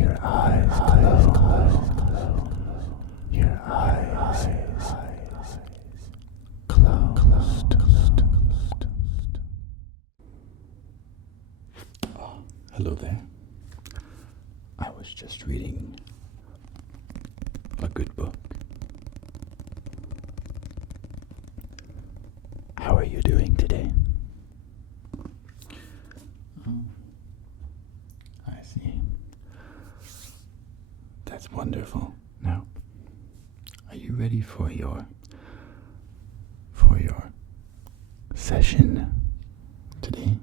Your eyes closed. Your eyes closed. Oh, hello there. I was just reading a good book. How are you doing today? Oh, I see. That's wonderful. Now, are you ready for your session today?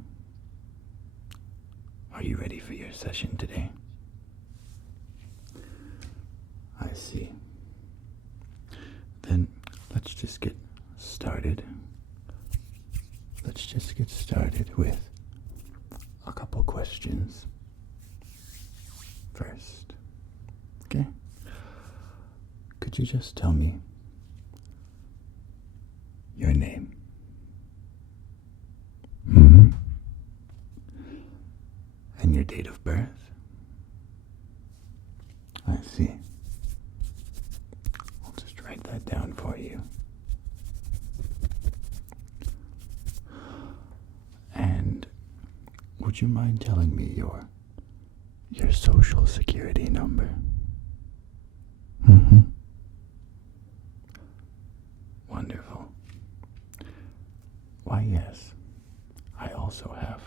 Are you ready for your session today? I see. Then let's just get started. Let's just get started with a couple questions first. Okay? Could you just tell me your name? Mm-hmm. And your date of birth? I see. I'll just write that down for you. And would you mind telling me your social security number? Mm-hmm. Wonderful. Why, yes, I also have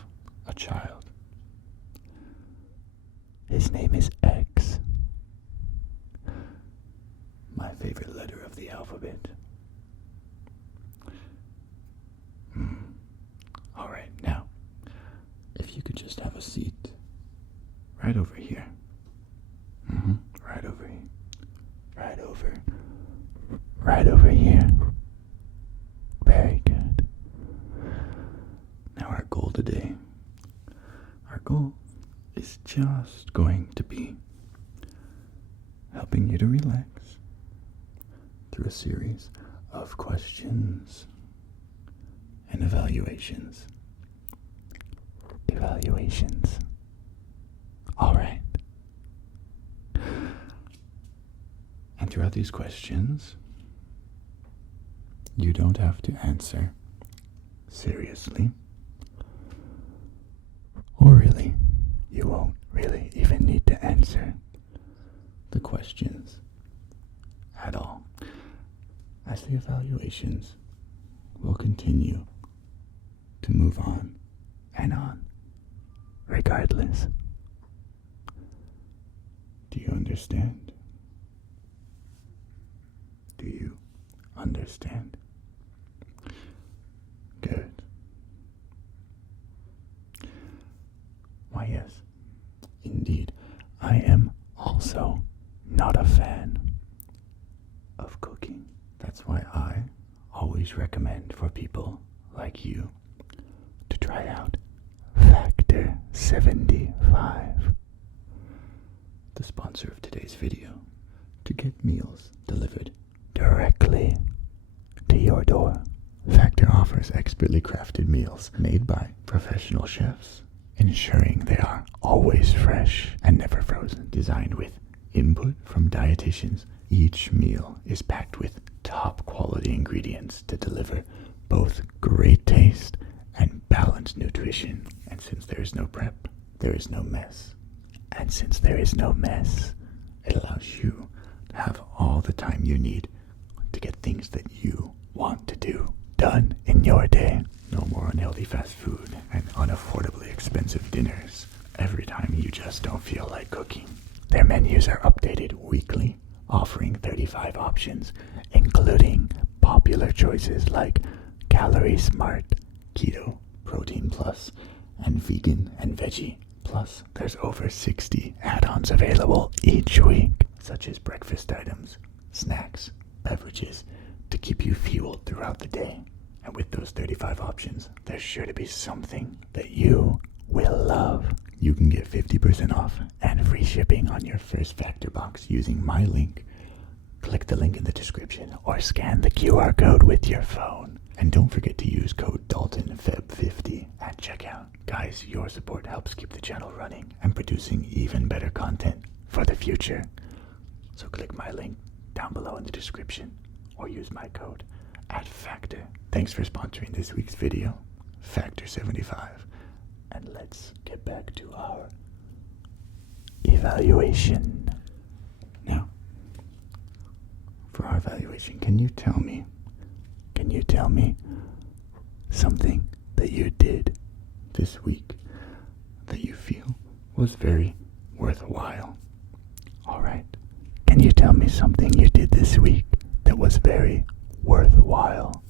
a child. His name is X. My favorite letter of the alphabet. All right, now, if you could just have a seat right over here. Mm-hmm. Right over here. Right over here. Very good. Now our goal today, is just going to be helping you to relax through a series of questions and evaluations. All right. And throughout these questions, you don't have to answer seriously. Or really, you won't really even need to answer the questions at all, as the evaluations will continue to move on and on, regardless. Do you understand? Do you understand? Good. Why, yes, indeed, I am also not a fan of cooking. That's why I always recommend for people like you to try out Factor 75, the sponsor of today's video, to get meals delivered directly to your door. Factor offers expertly crafted meals made by professional chefs, ensuring they are always fresh and never frozen. Designed with input from dietitians, each meal is packed with top quality ingredients to deliver both great taste and balanced nutrition. And since there is no prep, there is no mess. And since there is no mess, it allows you to have all the time you need to get things that you want to do done in your day. No more unhealthy fast food and unaffordably expensive dinners every time you just don't feel like cooking. Their menus are updated weekly, offering 35 options, including popular choices like Calorie Smart, Keto, Protein Plus, and Vegan and Veggie. Plus, there's over 60 add-ons available each week, such as breakfast items, snacks, beverages, to keep you fueled throughout the day. And with those 35 options, there's sure to be something that you will love. You can get 50% off and free shipping on your first Factor box using my link. Click the link in the description or scan the QR code with your phone. And don't forget to use code DaltonFeb50 at checkout. Guys, your support helps keep the channel running and producing even better content for the future. So click my link down below in the description or use my code @Factor. Thanks for sponsoring this week's video, Factor 75. And let's get back to our evaluation. Now, for our evaluation, can you tell me something that you did this week that you feel was very worthwhile? Alright. Can you tell me something you did this week that was very worthwhile?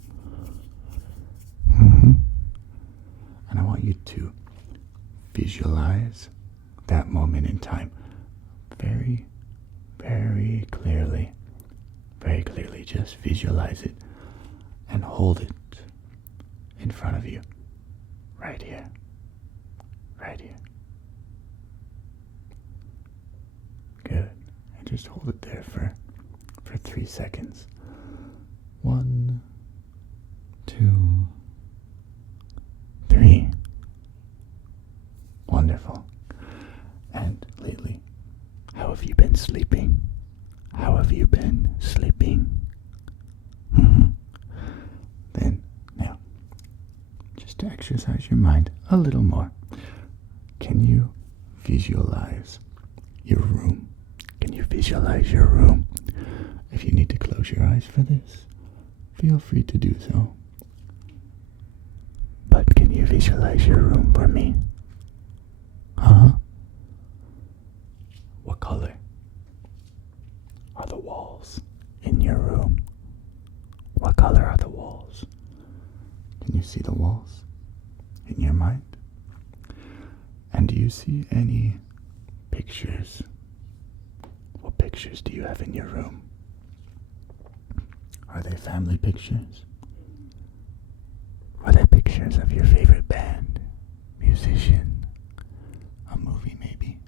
And I want you to visualize that moment in time very, very clearly. Very clearly. Just visualize it and hold it in front of you. Right here. Right here. Good. And just hold it there for 3 seconds. 1, 2, 3. Wonderful. And lately, how have you been sleeping? How have you been sleeping? Then, now, just to exercise your mind a little more, can you visualize your room? Can you visualize your room? If you need to close your eyes for this, feel free to do so. But can you visualize your room for me? What color are the walls in your room? What color are the walls? Can you see the walls in your mind? And do you see any pictures? What pictures do you have in your room? Are they family pictures? Are they pictures of your favorite band, musician, a movie maybe?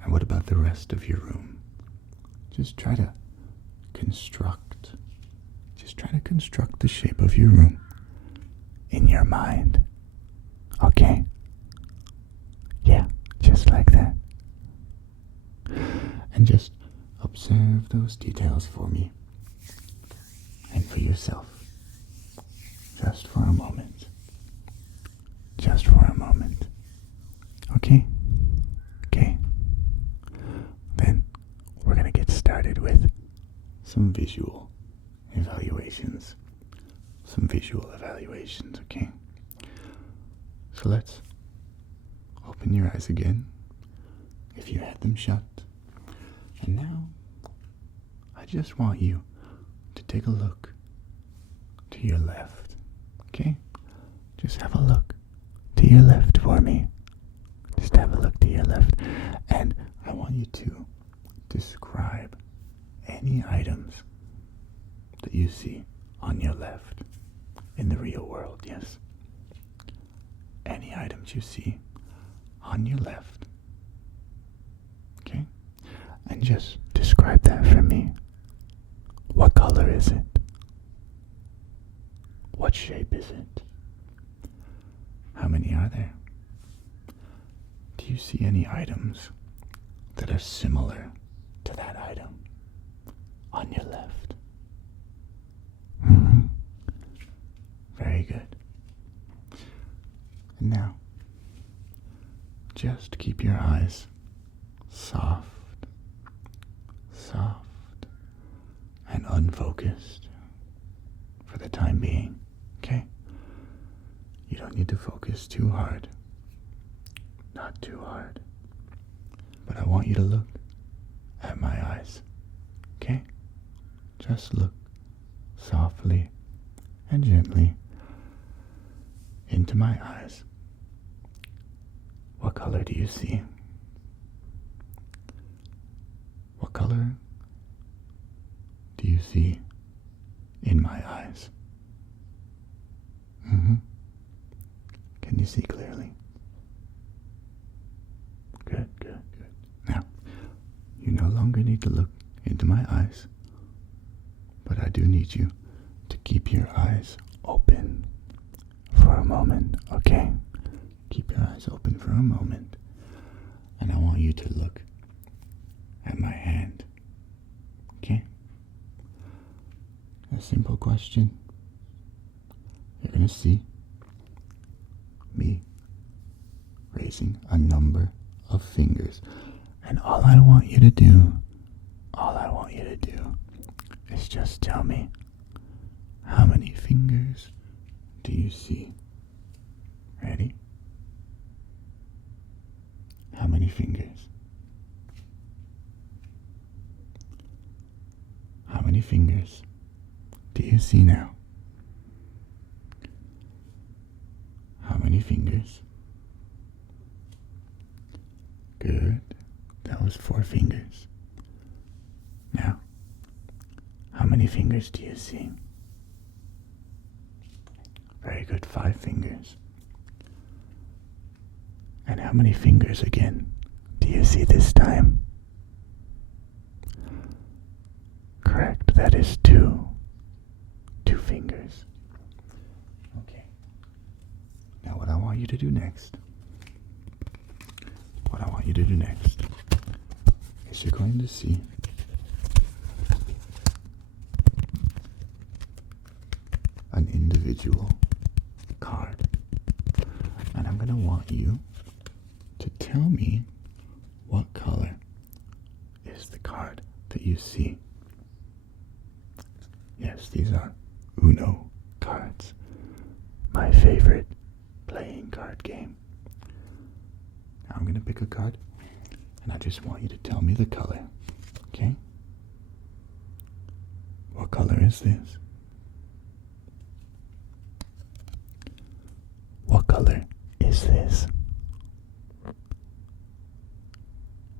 And what about the rest of your room? Just try to construct the shape of your room in your mind. Okay? Yeah, just like that. And just observe those details for me and for yourself. Just for a moment. Just for a moment. Okay? Okay. Then we're going to get started with some visual evaluations. Okay? So let's open your eyes again if you had them shut. And now I just want you to take a look to your left. Okay? Just have a look to your left for me. Just have a look to your left. And I want you to describe any items that you see on your left in the real world, yes? Any items you see on your left. Okay? And just describe that for me. What color is it? What shape is it? How many are there? Do you see any items that are similar to that item on your left? Very good. And now, just keep your eyes soft, and unfocused for the time being, okay? You don't need to focus too hard. Not too hard. But I want you to look at my eyes, okay? Just look softly and gently into my eyes. What color do you see? What color do you see in my eyes? Can you see clearly? Good. Now, you no longer need to look into my eyes, but I do need you to keep your eyes open for a moment, okay? Keep your eyes open for for a moment, and I want you to look at my hand. Okay? A simple question. You're going to see me raising a number of fingers. And all I want you to do is just tell me, how many fingers do you see? Ready? How many fingers? How many fingers do you see now? How many fingers? Good. That was 4 fingers. Now, how many fingers do you see? Very good, 5 fingers. And how many fingers again do you see this time? Correct, that is 2. 2 fingers. Okay. Now what I want you to do next, is you're going to see an individual card. And I'm going to want you to tell me what color is the card that you see. Yes, these are Uno cards. My favorite playing card game. Now I'm going to pick a card, and I just want you to tell me the color. Okay? What color is this? What color is this?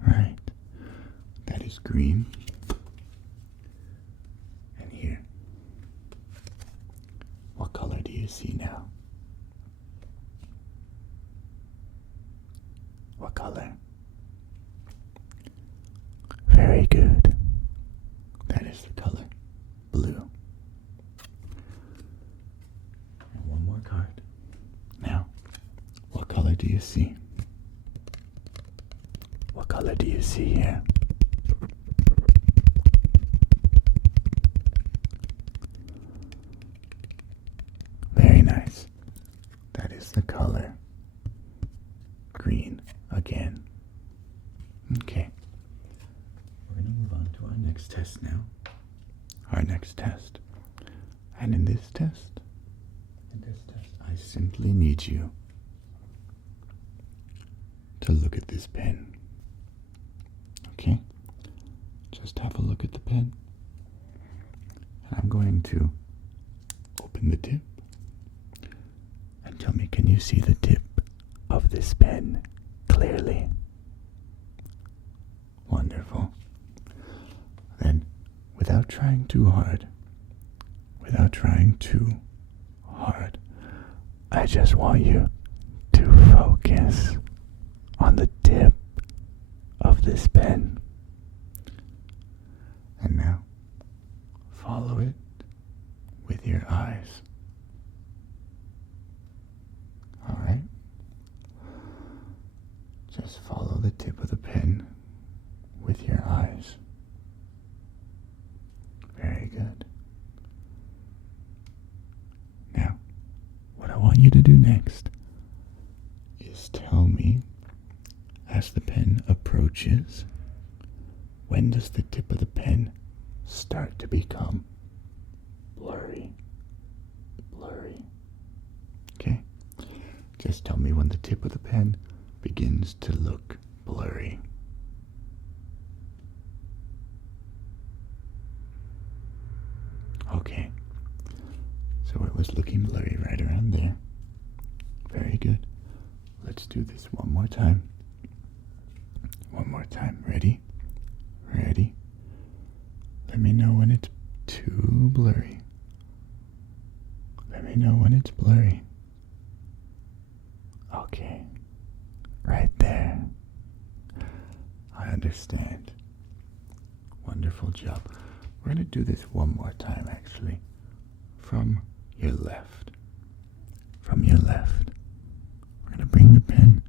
Right. That is green. And here. What color do you see now? What color? Very good. That is the color blue. And one more card. Now, what color do you see? What color do you see here? Very nice. That is the color green again. Okay. We're going to move on to our next test now. Our next test. And in this test, I simply need you to look at this pen. Okay? Just have a look at the pen. And I'm going to open the tip. And tell me, can you see the tip of this pen clearly? Wonderful. Then, without trying too hard, I just want you to focus on the tip of this pen. And now, follow it with your eyes. Alright? Just follow the tip of the pen with your eyes. Very good. Now, what I want you to do next is tell me, as the pen approaches, when does the tip of the pen start to become blurry? Okay? Just tell me when the tip of the pen begins to look blurry. Okay. So it was looking blurry right around there. Very good. Let's do this one more time. Ready? Let me know when it's too blurry. Let me know when it's blurry. Okay. Right there. I understand. Wonderful job. We're going to do this one more time, actually. From your left. We're going to bring the pen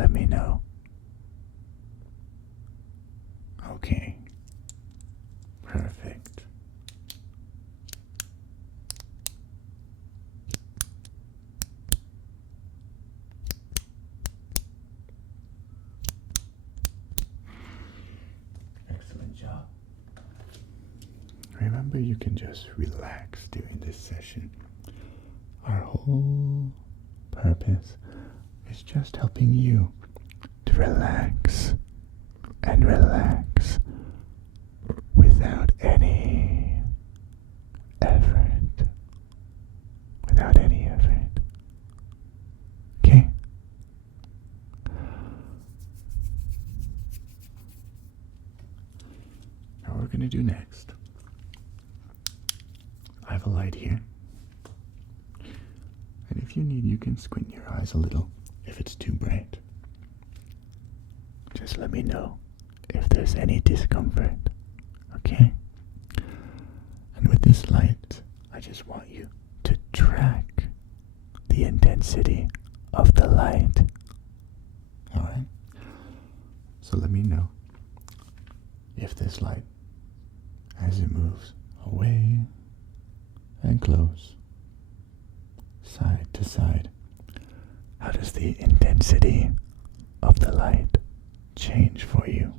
let me know. Okay. Perfect. Excellent job. Remember, you can just relax during this session. Our whole purpose is just helping you to relax and relax without any effort. Without any effort. Okay? Now what we're going to do next. I have a light here. And if you need, you can squint your eyes a little if it's too bright. Just let me know if there's any discomfort, okay? And with this light, I just want you to track the intensity of the light. Alright? So let me know if this light, as it moves away and close, side to side, how does the intensity of the light change for you?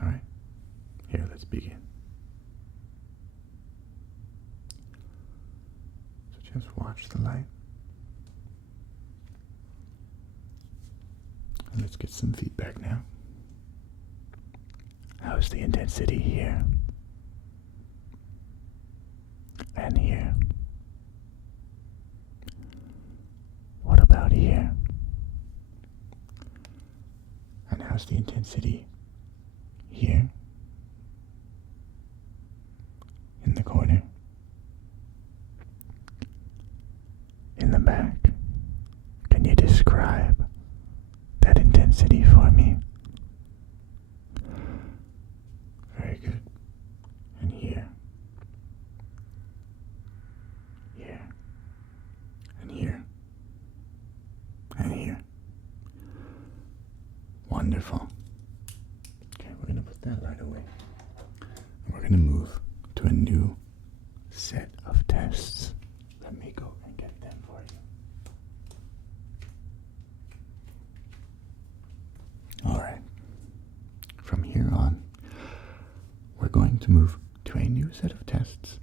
Alright, here, let's begin. So just watch the light. And let's get some feedback now. How's the intensity here? And here? What about here? And how's the intensity here? In the corner? In the back? Can you describe that intensity for me? Very good. And here? Here? And here? And here? Wonderful. Okay, we're going to put that light away. And we're going to move to a new set of tests. Let me go and get them for you. Alright. From here on, we're going to move to a new set of tests.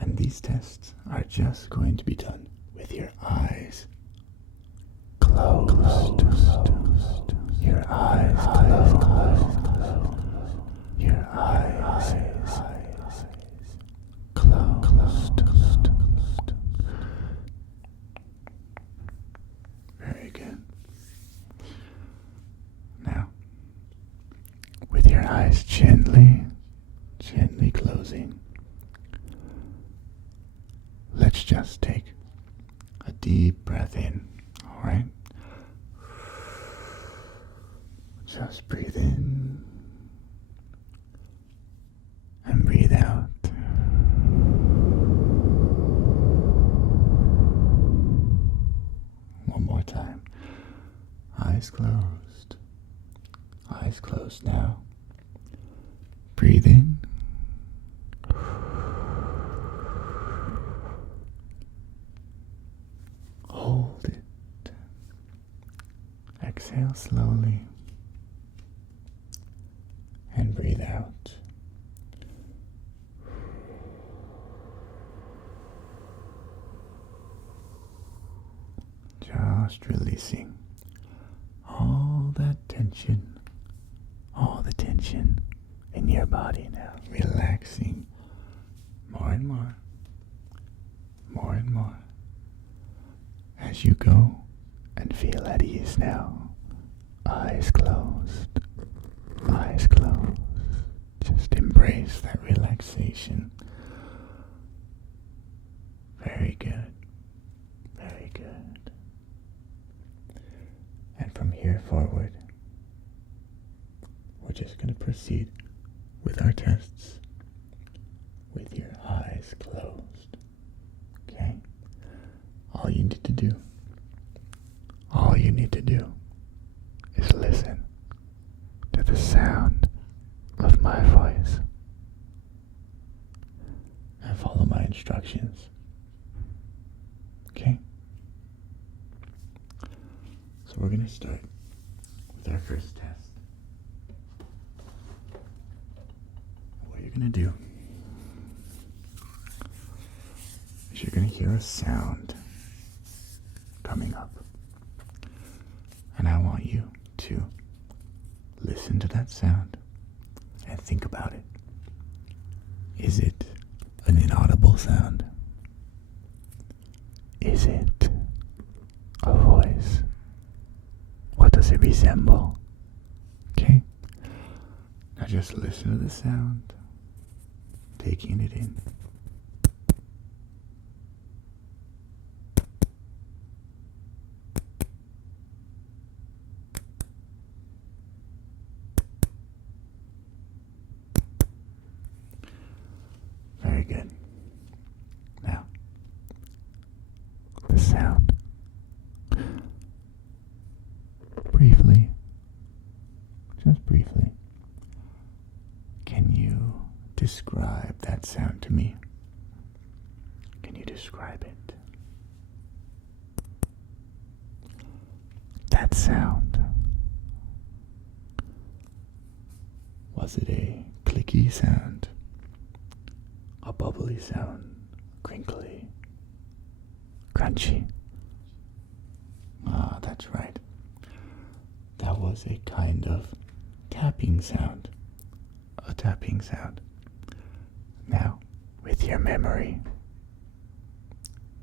And these tests are just going to be done with your eyes closed. Your eyes closed. Your eyes closed. Very good. Now, with your eyes gently closing, let's just take a deep breath in, alright? Just breathe in and breathe out. One more time. Eyes closed. Eyes closed now. Breathe in. Hold it. Exhale slowly. And breathe out. Just releasing all that tension, all the tension in your body now. Relaxing more and more, more and more, as you go and feel at ease now. Eyes closed. Eyes closed. Just embrace that relaxation. Very good. Very good. And from here forward, we're just going to proceed with our tests with your eyes closed. Okay? All you need to do, all you need to do is listen to the sound of my voice and follow my instructions. Okay? So we're going to start with our first test. What you're going to do is you're going to hear a sound coming up. And I want you to listen to that sound and think about it. Is it an inaudible sound? Is it a voice? What does it resemble? Okay? Now just listen to the sound, taking it in. Very good. Now, the sound. Briefly, just briefly, can you describe that sound to me? Can you describe it? That sound. Was it a clicky sound? A bubbly sound? Crinkly? Crunchy? Ah, that's right. That was a kind of tapping sound. A tapping sound. Now, with your memory,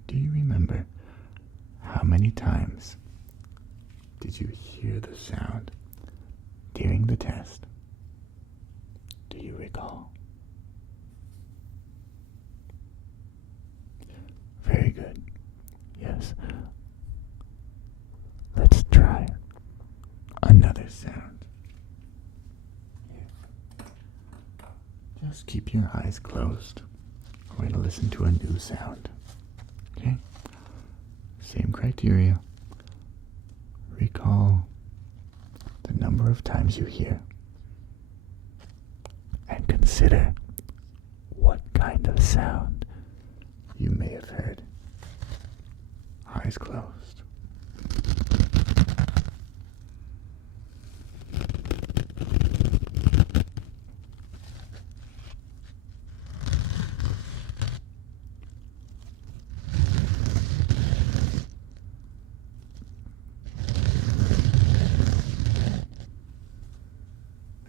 do you remember how many times did you hear the sound during the test? Do you recall? Very good. Yes. Let's try another sound. Just keep your eyes closed. We're going to listen to a new sound. Okay? Same criteria. Recall the number of times you hear. And consider what kind of sound you may have heard. Eyes closed.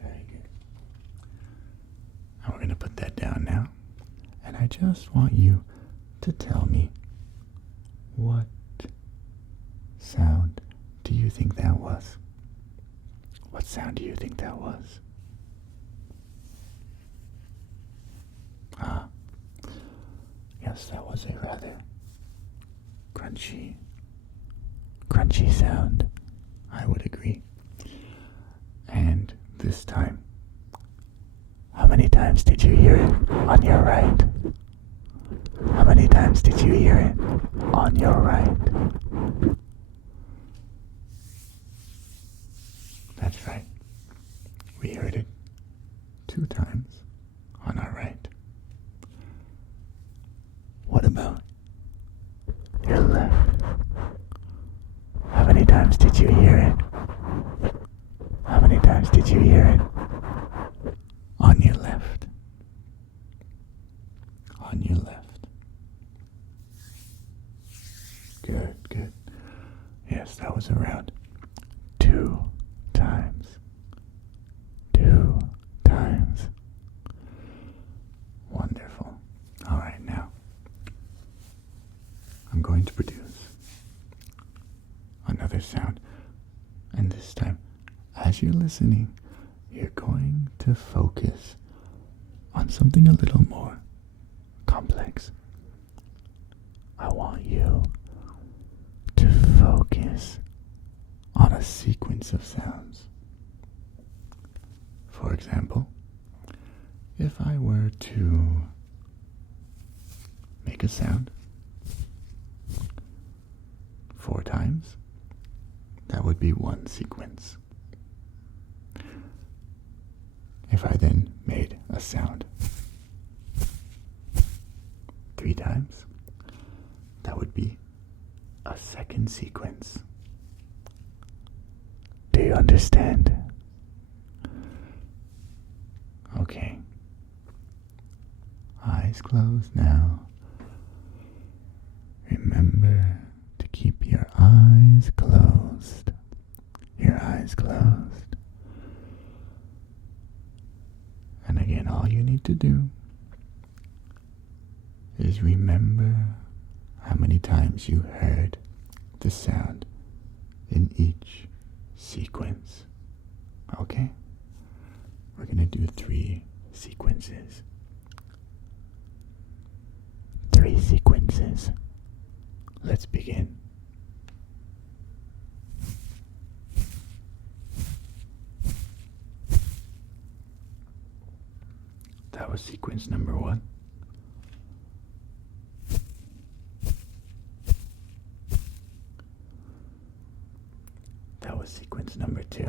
Very good. Now we're going to put that down now. And I just want you to tell me, what sound do you think that was? What sound do you think that was? Ah, yes, that was a rather crunchy sound. I would agree. And this time, how many times did you hear it on your right? How many times did you hear it on your right? That's right. We heard it 2 times on our right. What about your left? How many times did you hear it? How many times did you hear it on your left? On your left. Good, good. Yes, that was around 2 times. 2 times. Wonderful. All right, now I'm going to produce another sound. And this time, as you're listening, you're going to focus on something a little more complex. I want you to focus on a sequence of sounds. For example, if I were to make a sound 4 times, That would be one sequence. If I then made a sound 3 times, that would be a second sequence. Do you understand? Okay. Eyes closed now. Remember to keep your eyes closed. Your eyes closed. And again, all you need to do is remember how many times you heard the sound in each sequence. Okay? We're going to do 3 sequences. 3 sequences. Let's begin. That was sequence number 1. That was sequence number 2.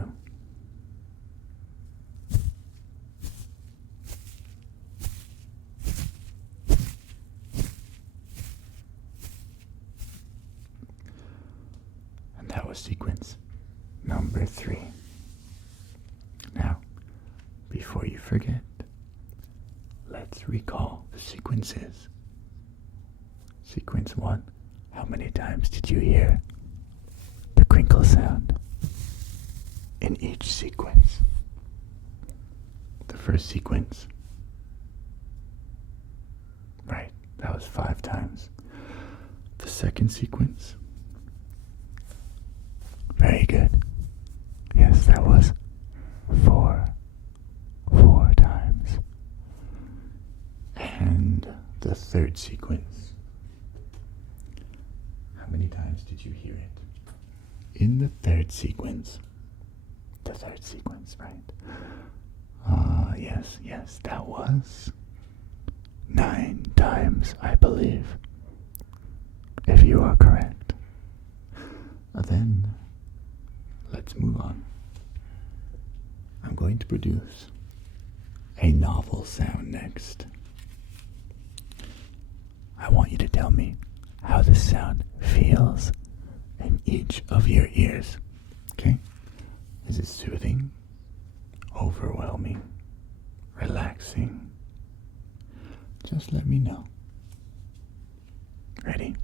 And that was sequence number 3. Now, before you forget, let's recall the sequences. Sequence 1. How many times did you hear the crinkle sound in each sequence? The first sequence. Right, that was 5 times. The second sequence. Very good. Yes, that was 4 times. And the third sequence. How many times did you hear it? In the third sequence. The third sequence, right? Yes, that was 9 times, I believe. If you are correct. Then, let's move on. I'm going to produce a novel sound next. I want you to tell me how the sound feels in each of your ears. Okay? Is it soothing? Overwhelming? Relaxing? Just let me know. Ready?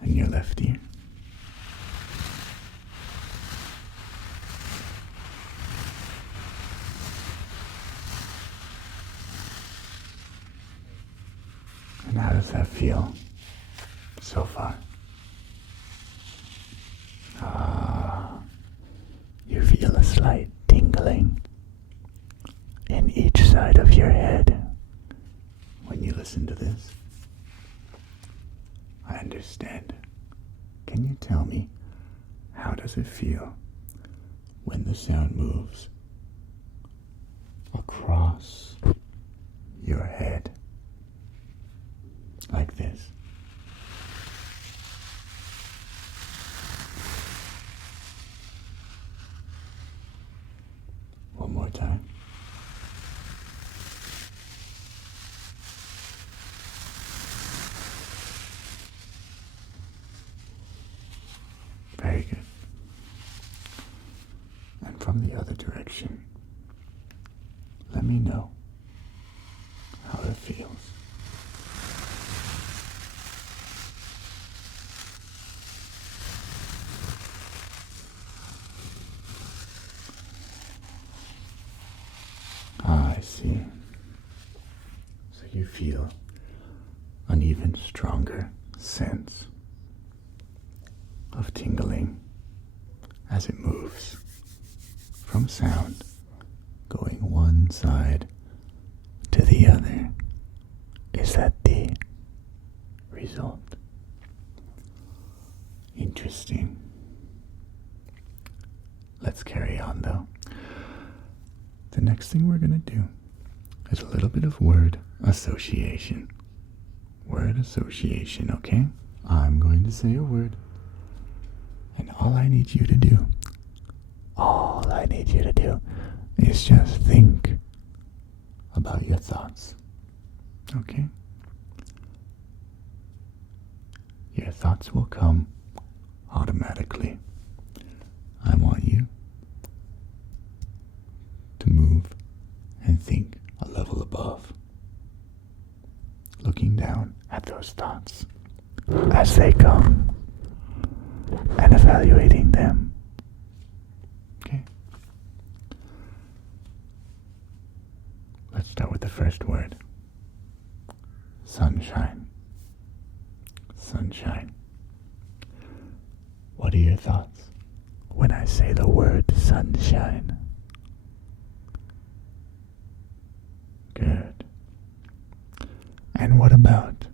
And your left ear. And how does that feel so far? You feel a slight tingling in each side of your head when you listen to this. I understand. Can you tell me, how does it feel when the sound moves across your head like this? One more time. Very good. And from the other direction, let me know how it feels. I see. So you feel an even stronger sense of tingling as it moves from sound going one side to the other. Is that the result? Interesting. let's carry on though. The next thing we're going to do is a little bit of word association. Word association, okay? I'm going to say a word, and all I need you to do is just think about your thoughts, okay? Your thoughts will come automatically. I want you to move and think a level above, looking down at those thoughts as they come and evaluating them. Okay? Let's start with the first word. Sunshine. Sunshine. What are your thoughts when I say the word sunshine? Good. And what about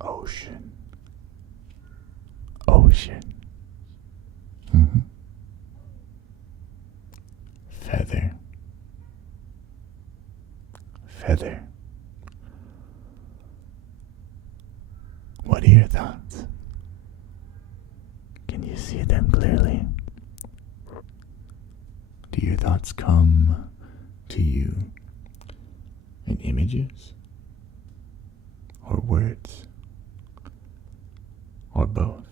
ocean? Ocean. Mm-hmm. Feather. Feather. What are your thoughts? Can you see them clearly? Do your thoughts come to you in images, or words, or both?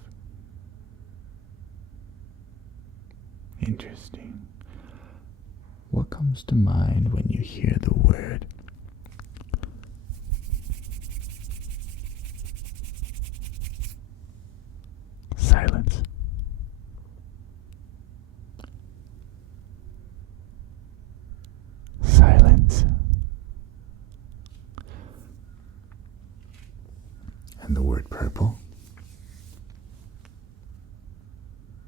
Interesting. What comes to mind when you hear the word? Silence. Silence. And the word purple.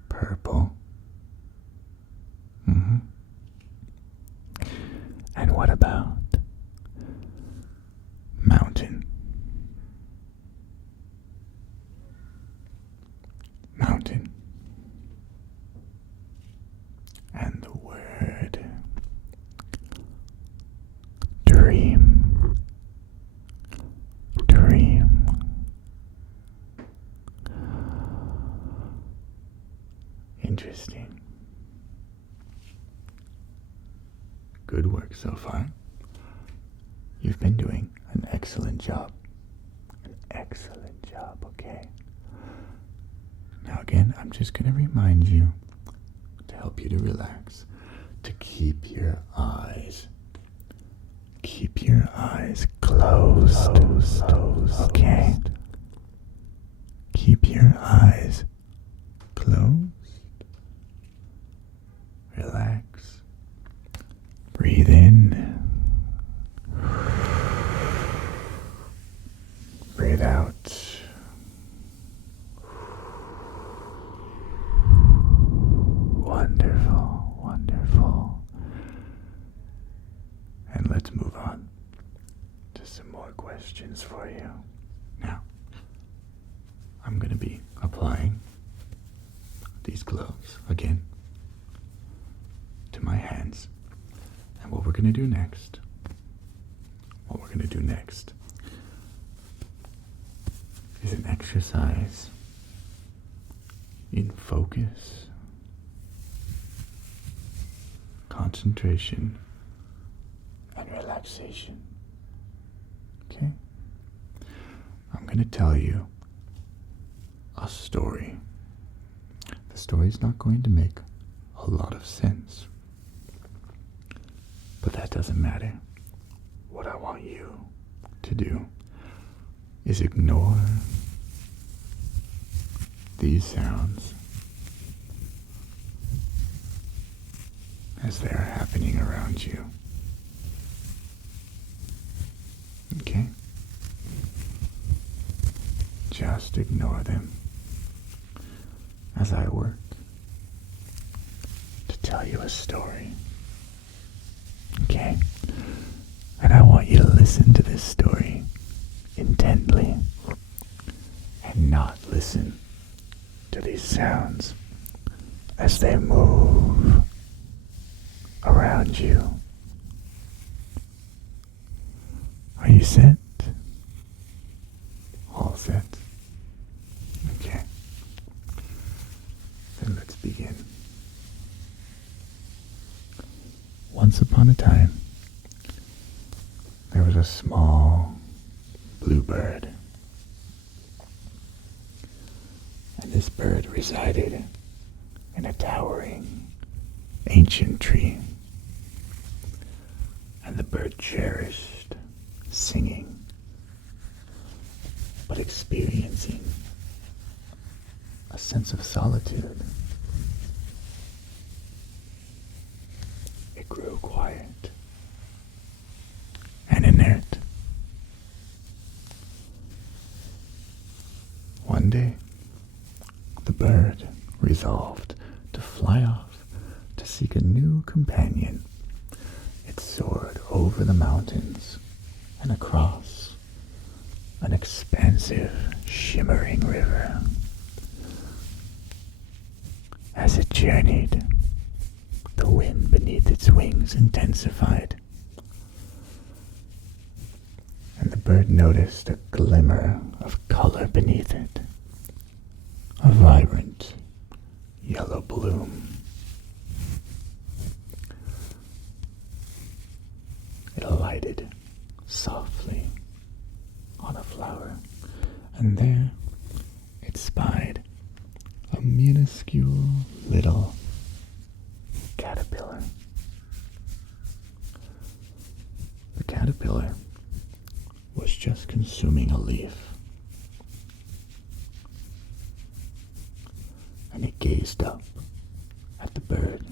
Purple. Mm-hmm. And what about mountain? Mountain. And the word dream. Dream. Interesting. Good work so far. You've been doing an excellent job. An excellent job, okay? Now again, I'm just going to remind you, to help you to relax, to keep your eyes closed. Okay? Keep your eyes closed. Relax. Breathe in. Breathe out. Wonderful, wonderful. And let's move on to some more questions for you. Now, I'm going to be applying these gloves again to my hands. And what we're going to do next is an exercise in focus, concentration, and relaxation. Okay? I'm going to tell you a story. The story's not going to make a lot of sense, but that doesn't matter. What I want you to do is ignore these sounds as they are happening around you. Okay? Just ignore them as I work to tell you a story. Okay? And I want you to listen to this story intently and not listen to these sounds. as they move around you. Are you set? All set? Okay. Then let's begin. Once upon a time, there was a small bluebird. And this bird resided in a towering, ancient tree. And the bird cherished singing, but experiencing a sense of solitude. It grew quiet and inert. One day, the bird resolved to fly off to seek a new companion. It soared over the mountains and across an expansive, shimmering river. As it journeyed, the wind beneath its wings intensified, and the bird noticed a glimmer of color beneath it, a vibrant yellow bloom. It alighted softly on a flower, and there it spied a minuscule little caterpillar. The caterpillar was just consuming a leaf, and it gazed up at the bird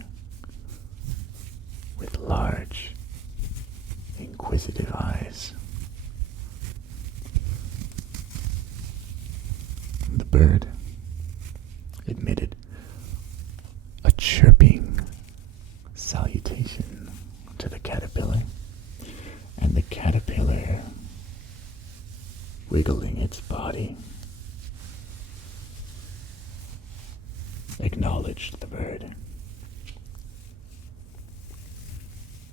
with large, inquisitive eyes. The bird emitted a chirping salutation to the caterpillar, and the caterpillar, wiggling its body, acknowledged the bird.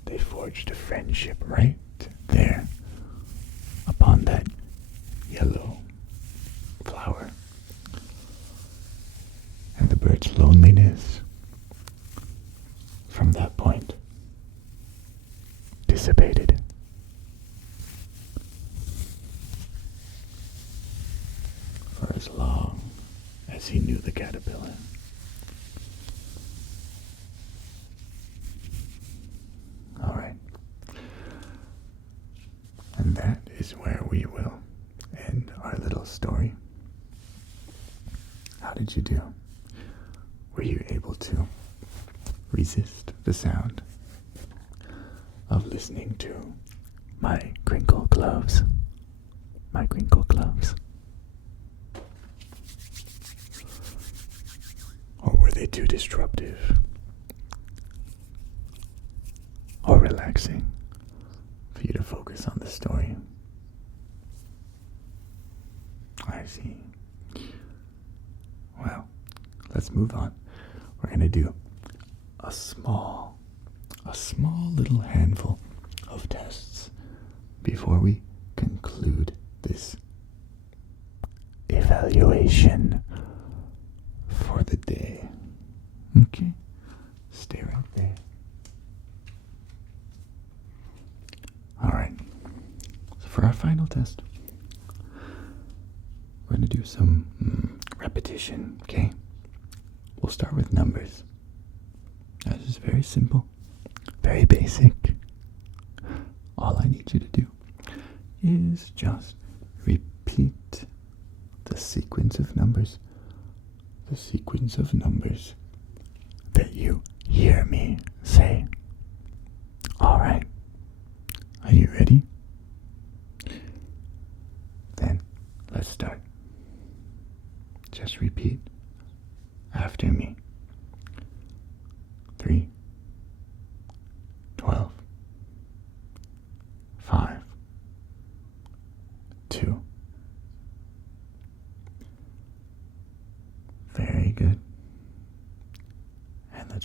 They forged a friendship right there upon that yellow flower. And the bird's loneliness from that point dissipated. For as long as he knew the caterpillar. Alright. And that is where we will end our little story. How did you do? Were you able to resist the sound of listening to my crinkle gloves? My crinkle gloves. Or were they too disruptive or relaxing for you to focus on the story? I see. Well, let's move on. We're going to do a small little handful of tests before we conclude this evaluation for the day. Okay? Stay right there. Alright. So for our final test, we're going to do some repetition, okay? We'll start with numbers. That is very simple, very basic. All I need you to do is just repeat the sequence of numbers that you hear me say. Alright, are you ready? Then let's start. Just repeat after me. 3, 12, 5, 2. Very good.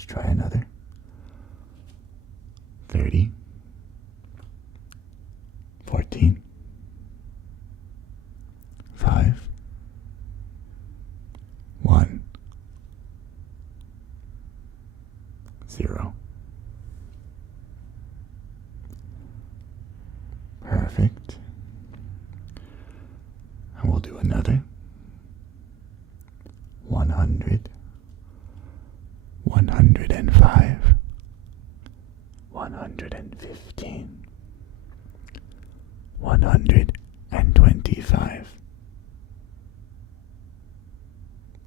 Let's try another. 30. 14. 5. 1. 0. Perfect. And we'll do another. 100. 105. 115. 125.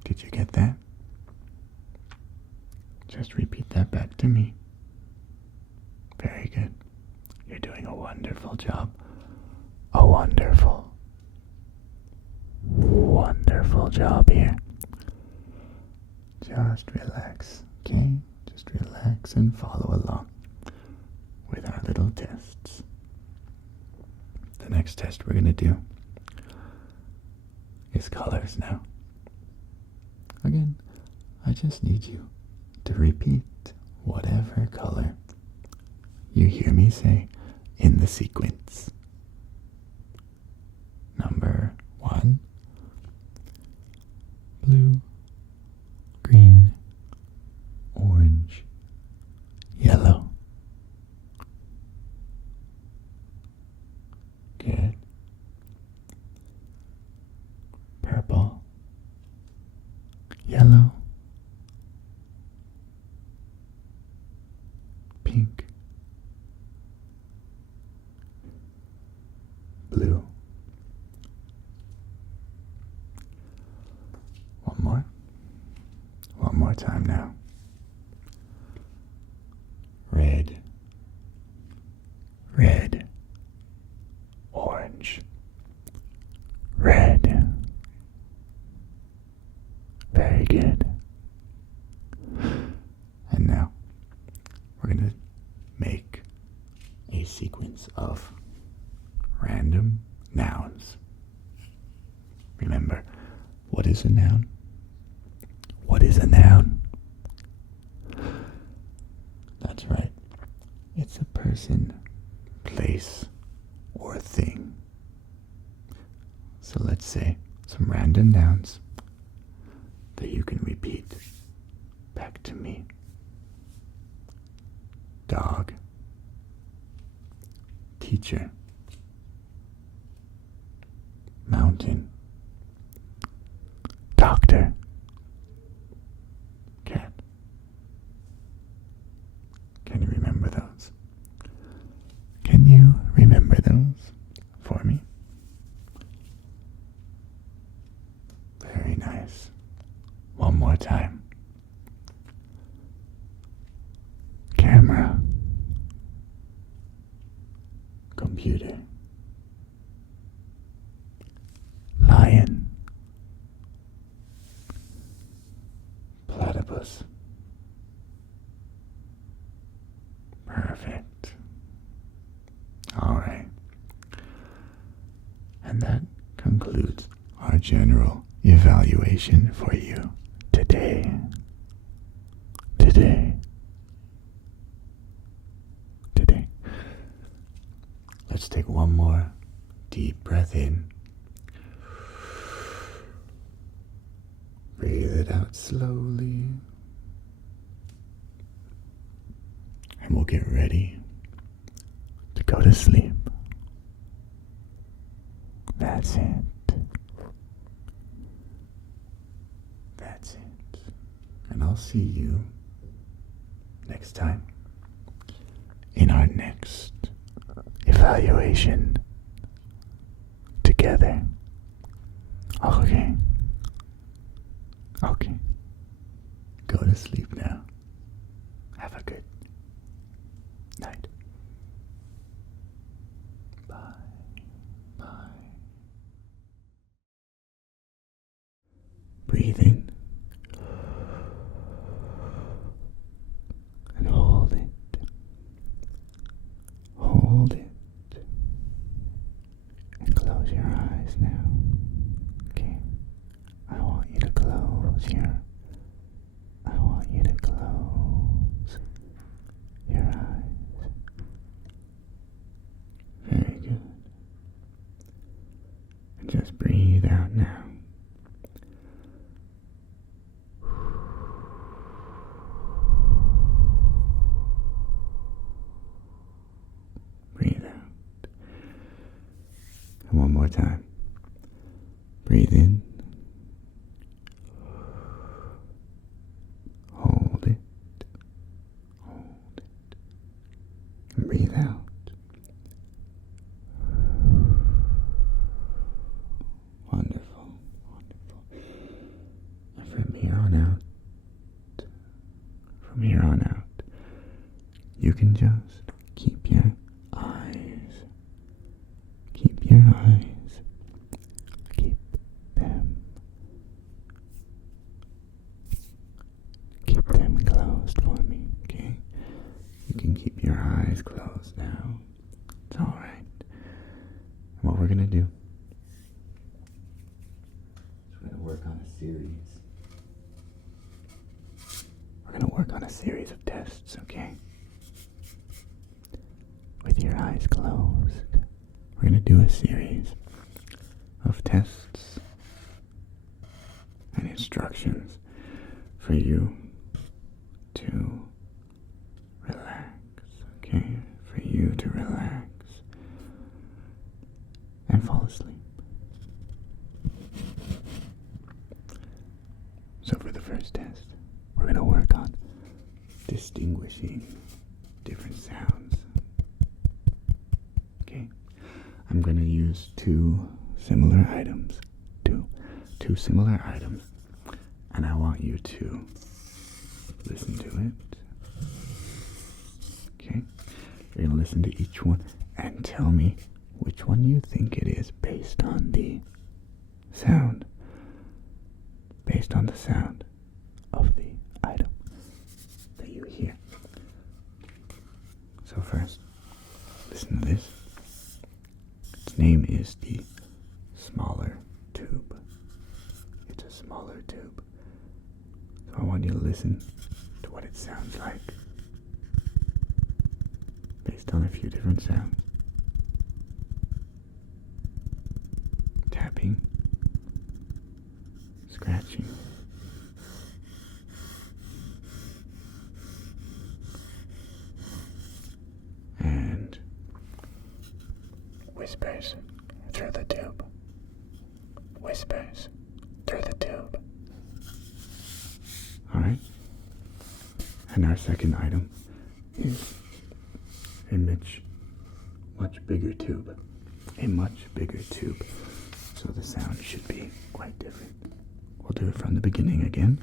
Did you get that? Just repeat that back to me. Very good. You're doing a wonderful job. A wonderful, wonderful job here. Just relax, okay? Just relax and follow along with our little tests. The next test we're going to do is colors now. Again, I just need you to repeat whatever color you hear me say in the sequence. Number 1, blue, green, orange, yellow. Good. Purple, yellow, pink, blue. One more time now. Red, red, orange, red. Very good. And now we're going to make a sequence of random nouns. Remember, what is a noun? What is a noun? That's right. It's a person, place, or thing. So let's say some random nouns that you can repeat back to me. Dog, teacher, mountain, doctor, cat. Can you remember those? Can you remember those for me? Very nice. One more time. Camera, computer, lion, platypus. Perfect. All right. And that concludes our general evaluation for you today. Let's take one more deep breath in. Breathe it out slowly. And we'll get ready to go to sleep. That's it. That's it. And I'll see you next time in our next evaluation together. Okay. Go to sleep now. Have a good night. Bye. Breathe in and hold it. And close your eyes now. Okay. I want you to close time. Breathe in. Hold it. Hold it. And breathe out. Wonderful. Wonderful. And from here on out, you can just keep your eyes. Keep them closed for me, okay? You can keep your eyes closed now. It's alright. What we're gonna do is we're gonna work on a series of tests, okay? With your eyes closed, we're gonna do a series of tests and instructions for you to relax, okay? For you to relax and fall asleep. So for the first test, we're going to work on distinguishing different sounds. Okay? I'm going to use two similar items, and I want you to listen to it. Okay? You're going to listen to each one and tell me which one you think it is based on the sound. Based on the sound of the item that you hear. So first, listen to this. Its name is the smaller tube. It's a smaller tube. So I want you to listen to what it sounds like based on a few different sounds. Tapping, scratching, and whispers through the tube. Whispers through the tube. Alright? And our second item is a much bigger tube. A much bigger tube. So the sound should be quite different. We'll do it from the beginning again.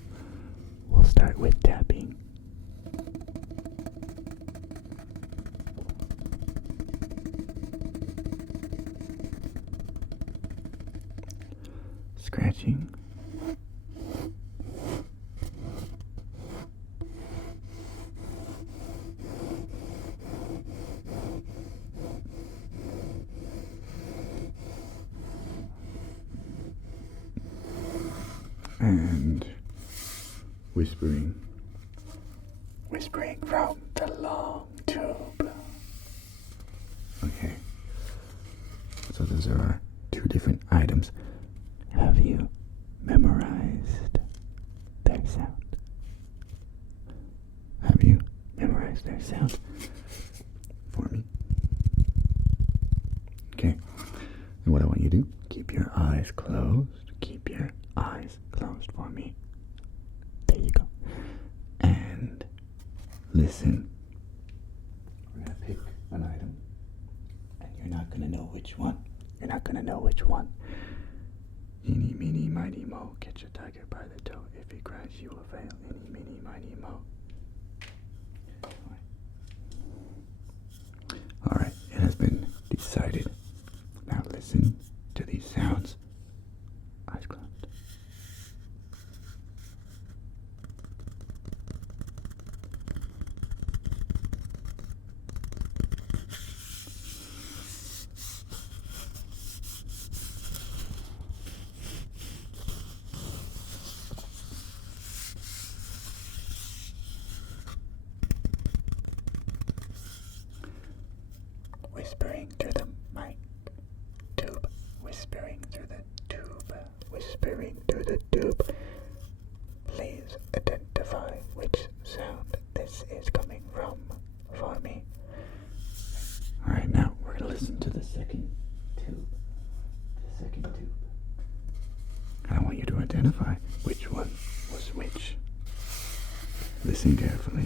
We'll start with tapping. Scratching. And whispering. Whispering from the long tube. Okay. So those are our two different items. Have you memorized their sound? Have you memorized their sound for me? Okay. And what I want you to do, keep your eyes closed. Keep your eyes closed for me. There you go. And listen. We're going to pick an item. And you're not going to know which one. You're not going to know which one. Eeny, meeny, miny, mo. Catch a tiger by the toe. If he cries, you will fail. Eeny, meeny, miny, mo. Alright, it has been decided. Now listen to these sounds. Eyes closed. Whispering through the mic. Tube. Whispering through the tube. Whispering through the tube. Please identify which sound this is coming from for me. Alright, now we're going to listen to the second tube. Listen carefully.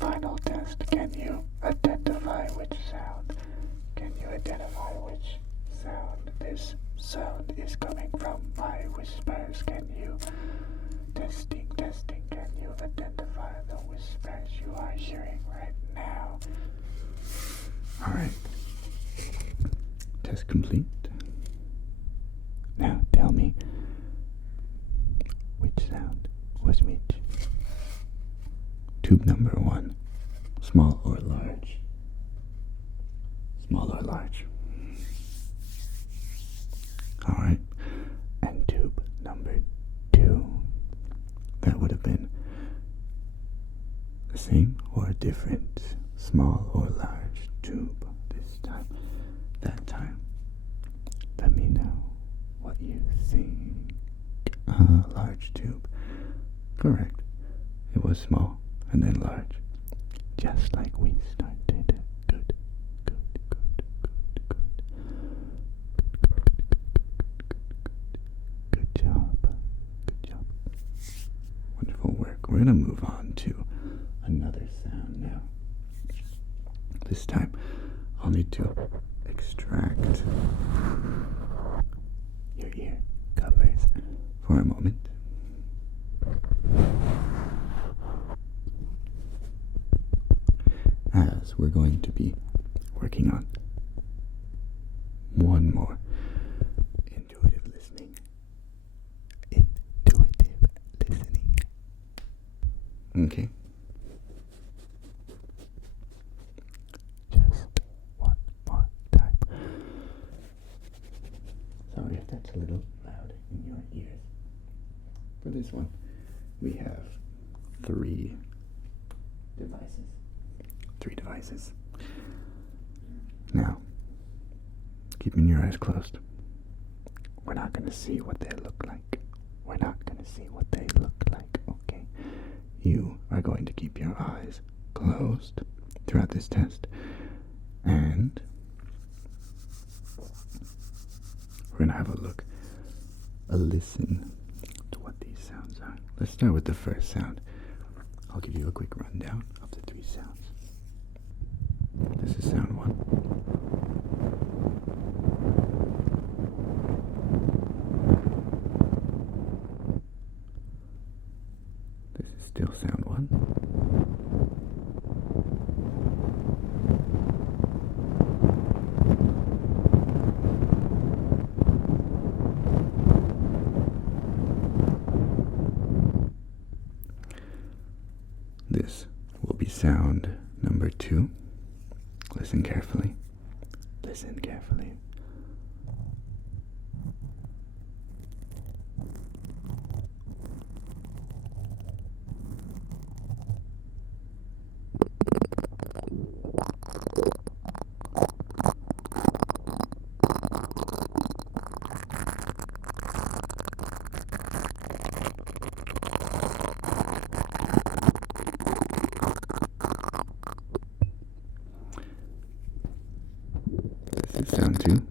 Final test. Can you identify which sound? Can you identify which sound this sound is coming from? My whispers. Can you testing? Can you identify the whispers you are hearing right now? Alright. Test complete. Now tell me which sound was which. Tube number 1, small or large? Small or large? Alright. And tube number 2, that would have been the same or different? Small or large tube this time? That time? Let me know what you think. Large tube. Correct. It was small and then large, just like we started. Good. Good job. Wonderful work. We're gonna move on to another sound now. This time, I'll need to extract your ear covers for a moment. As we're going to be working on one more intuitive listening. Okay. Just one more time. Sorry if that's a little loud in your ears. For this one, we have 3 devices. Now, keeping your eyes closed. We're not going to see what they look like. Okay? You are going to keep your eyes closed throughout this test. And we're going to have a listen to what these sounds are. Let's start with the first sound. I'll give you a quick rundown of the 3 sounds. This is sound 1. This is still sound 1. This will be sound number 2. Listen carefully. This is sound 2.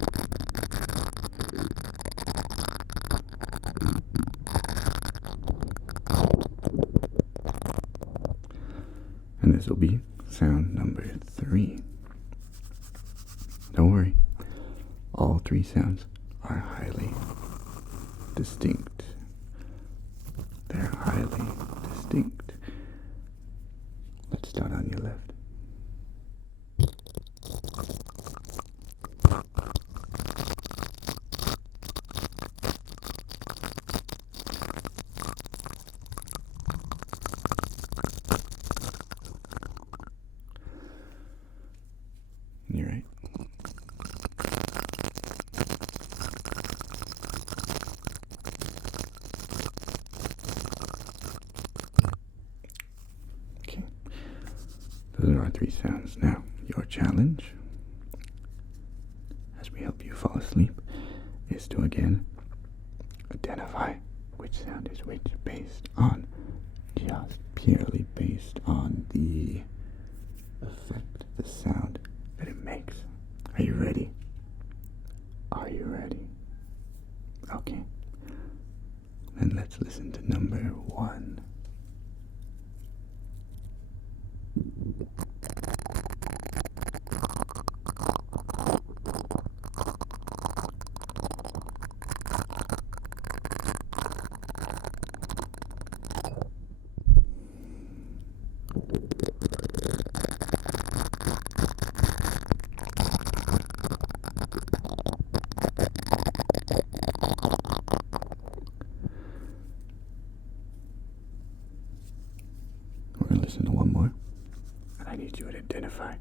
And this will be sound number 3. Don't worry, all 3 sounds are highly distinct. They're highly distinct. Let's start on your left. Those are our three sounds. Now, your challenge, as we help you fall asleep, is to again identify which sound is which based on, just purely based on the effect, the sound that it makes. Are you ready? Are you ready? Okay. Then let's listen to number 1. We're going to listen to one more, and I need you to identify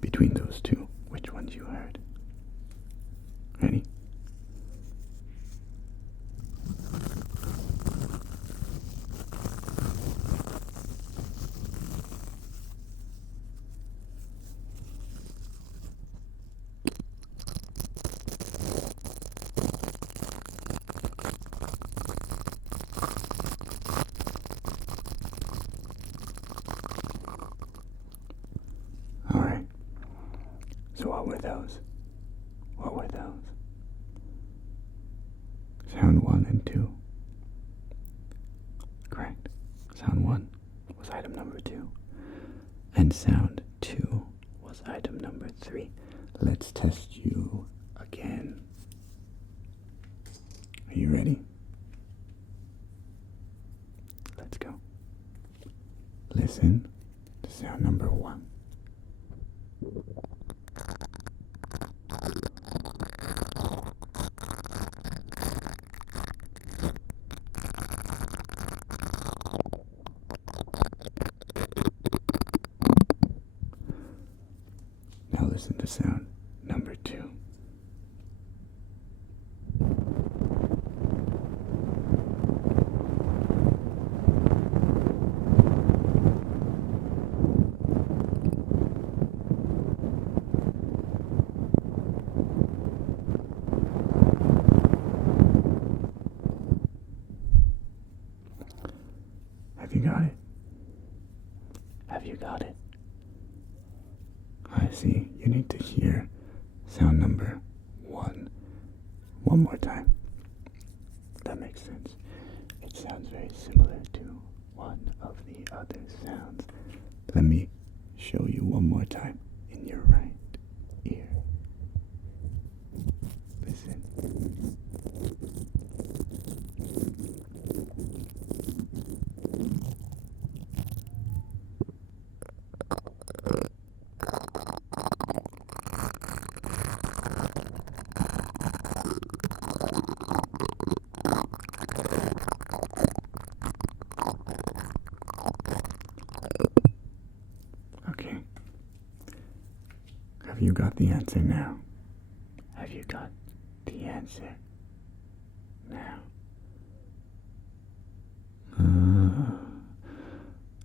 between those two which ones you heard. Ready? Alright. So what were those? What were those? Sound 1 and 2. Correct. Sound 1 was item number 2. And sound 2 was item number 3. Let's test you again. Are you ready? Let's go. Listen to sound number 1. Now listen to sound number 2. Have you got it? Have you got it? I see. You need to hear sound number 1 one more time. That makes sense. It sounds very similar to one of the other sounds. Let me show you one more time in your right ear. Listen. Okay. Have you got the answer now? Have you got the answer now?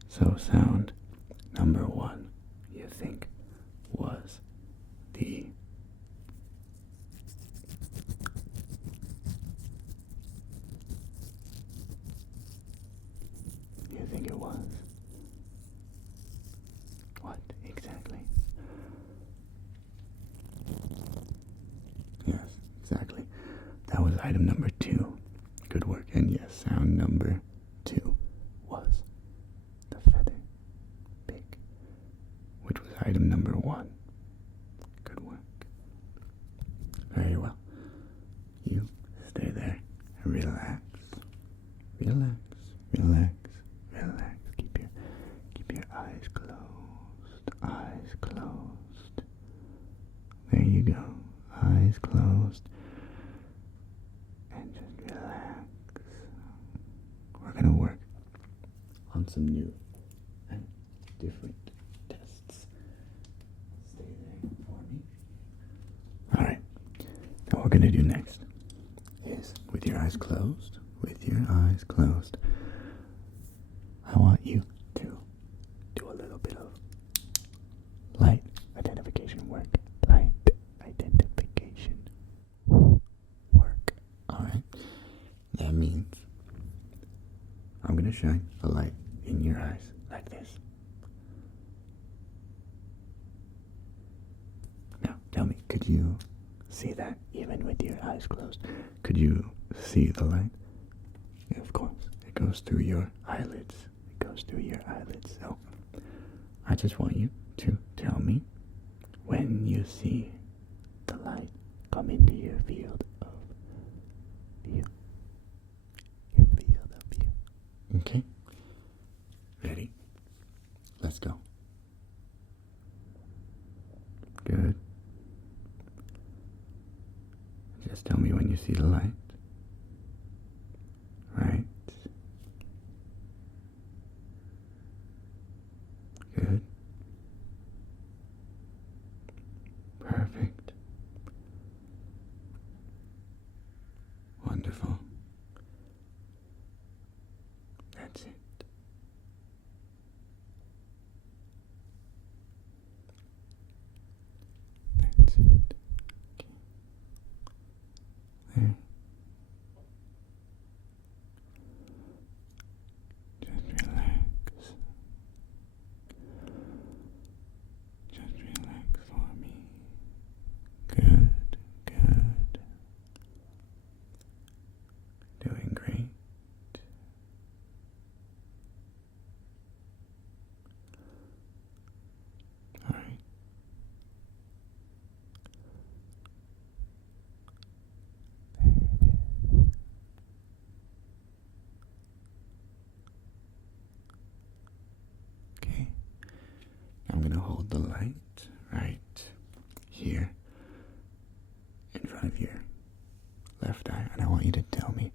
So sound number 1, you think, was the you think it was? What exactly? Yes, exactly. That was item number 2. Good work. And yes, sound number 2 was the feather beak, which was item number 1. Good work. Very well. You stay there. Relax. Relax. Relax. Relax. Keep your eyes closed. Eyes closed. There you go. Eyes closed. And just relax. We're gonna work on some new and different tests. Stay there for me. Alright. Now what we're gonna do next is, with your eyes closed, I want you to do a little bit of shine a light in your eyes like this. Now, tell me, could you see that even with your eyes closed? Could you see the light? Yeah, of course. It goes through your eyelids. It goes through your eyelids. So, I just want you to tell me when you see the light come into your field of view. Your field of view. Okay? Ready? Let's go. Good. Just tell me when you see the light. Right. Good. Perfect. Wonderful. That's it. That's it. Okay. There. Just relax. Just relax for me. Good, good. Doing great. All right. There it is. Okay. I'm going to hold the light right here in front of your left eye, and I want you to tell me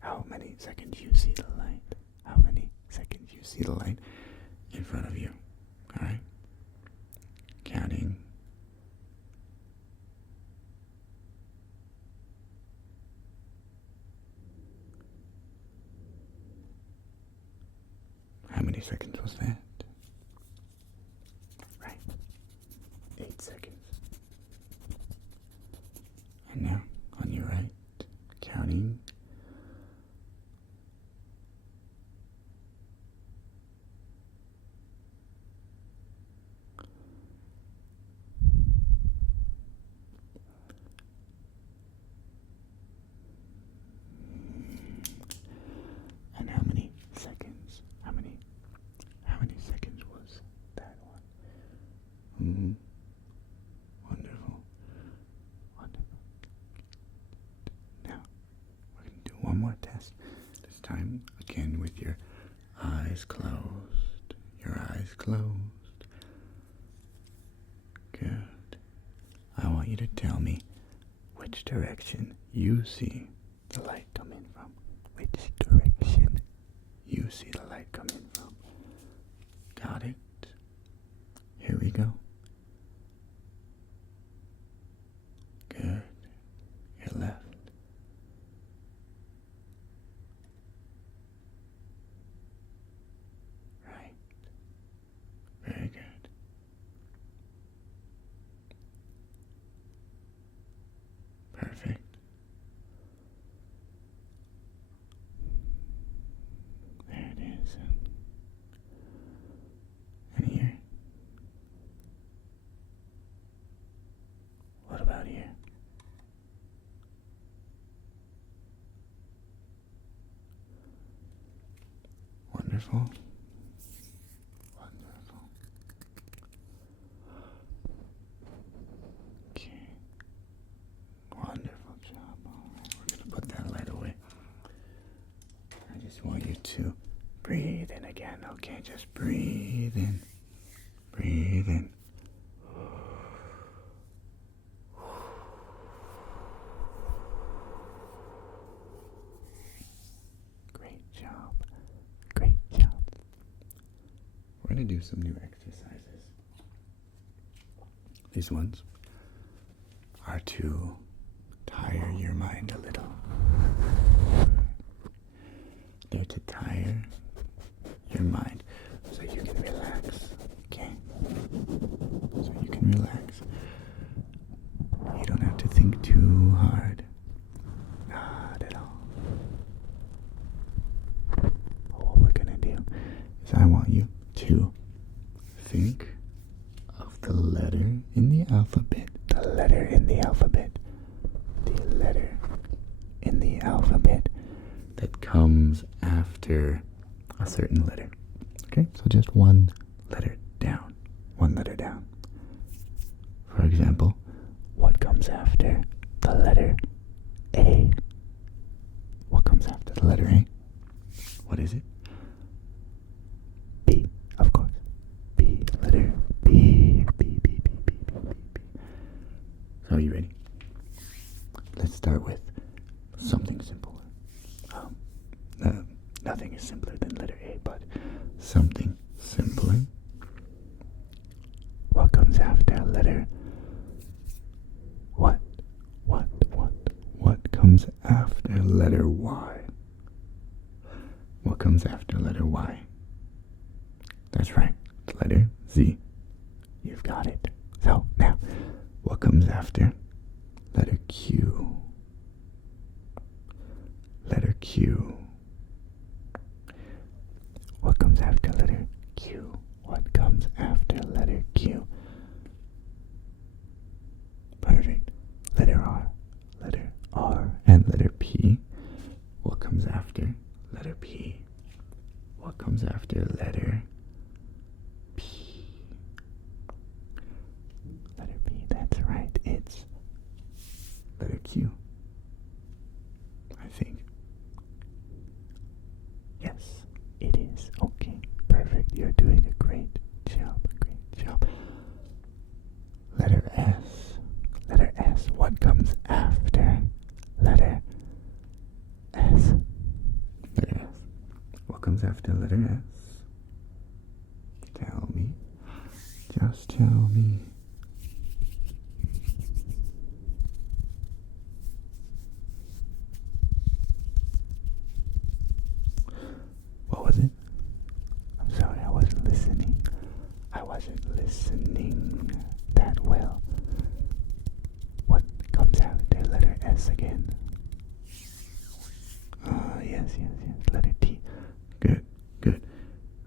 how many seconds you see the light. How many seconds you see the light in front of you. Alright? Counting. How many seconds was that? Right. 8 seconds. And now, on your right, counting. And how many seconds? How many seconds was that one? Mm-hmm. Wonderful. Wonderful. Now, we're going to do one more test. This time, again, with your eyes closed. Your eyes closed. Good. I want you to tell me which direction you see the light come in from. Which direction you see the light come in from. Got it? Here we go. Good. Your left. Right. Very good. Perfect. There it is. And here. What about here? Wonderful. Wonderful. Okay. Wonderful job. All right, we're going to put that light away. I just want you to breathe in again, okay? Just breathe in. Breathe in. Great job. Great job. We're going to do some new exercises. These ones are to tire your mind a little. They're to tire your mind so you can relax, okay? So you can relax. You don't have to think too hard. Not at all. What we're going think of the letter in the alphabet. The letter in the alphabet. The letter in the alphabet that comes after a certain letter. Okay, so just one letter down. One letter down. For example, what comes after the letter A? What comes after the letter A? What is it? B, of course. B, letter B, B, B, B, B, B, B, B. So are you ready? Let's start with something simpler. Nothing is simpler than letter A, but something simpler. What comes after letter? What comes after letter Y? What comes after letter Y? That's right, letter Z. You've got it. So, now, what comes after letter Q? Letter Q. What comes after letter Q? What comes after letter Q? Perfect. Letter R. Letter R and letter P. What comes after letter P? What comes after letter P? Letter P, that's right. It's letter Q. I think. Yes, it is. Okay, perfect. You're doing a great job. Great job. Letter S. Letter S. What comes after letter S? Letter S. What comes after letter S? Tell me. Just tell me. What was it? I'm sorry, I wasn't listening. I wasn't listening that well. What comes after letter S again? Yes. Letter T. Good.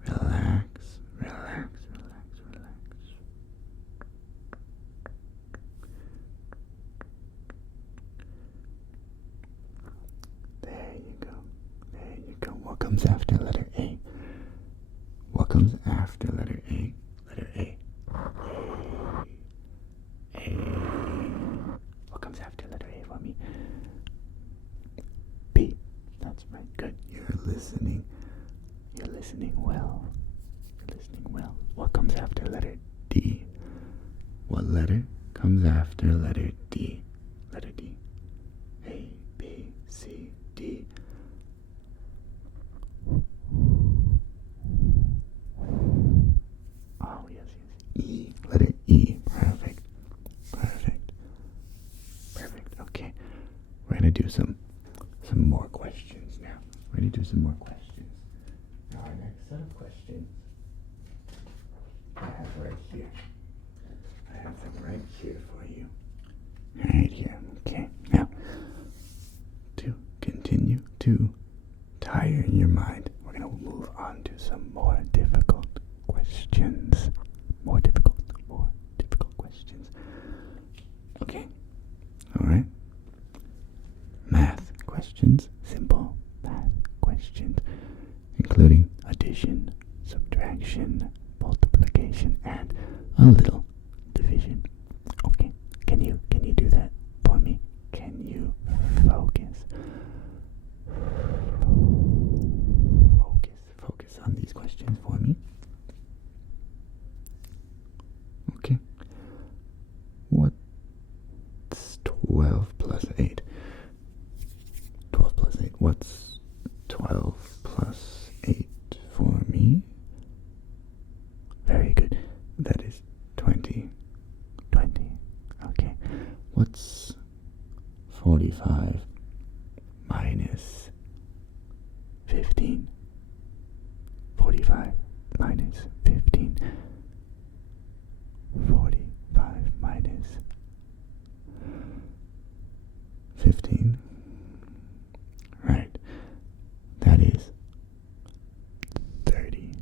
Relax. There you go. What comes after letter A? What comes after letter A? Letter A. A. What comes after letter A for me? B. That's right. Good. You're listening well. What comes after letter D? What letter comes after letter D? Letter D. A, B, C, D. Oh, yes. E. Letter E. Perfect. Okay. We're going to do some more questions now. Now, our next set of questions I have right here. I have them right here for you. Right here. Okay. Now, to continue to tire your mind, we're going to move on to some more difficult questions. More difficult questions. Okay. All right. Math questions. Simple math questions, including addition, subtraction, multiplication, and a little division. Okay. Can you do that for me? Can you focus? Focus on these questions for me. Okay. What's 12 plus 8? 12 plus 8. What's 12 plus 8 for me? Very good. That is 20. Okay. What's 45 minus 15? 45 minus 15. 45 minus 15. Right. That is 30.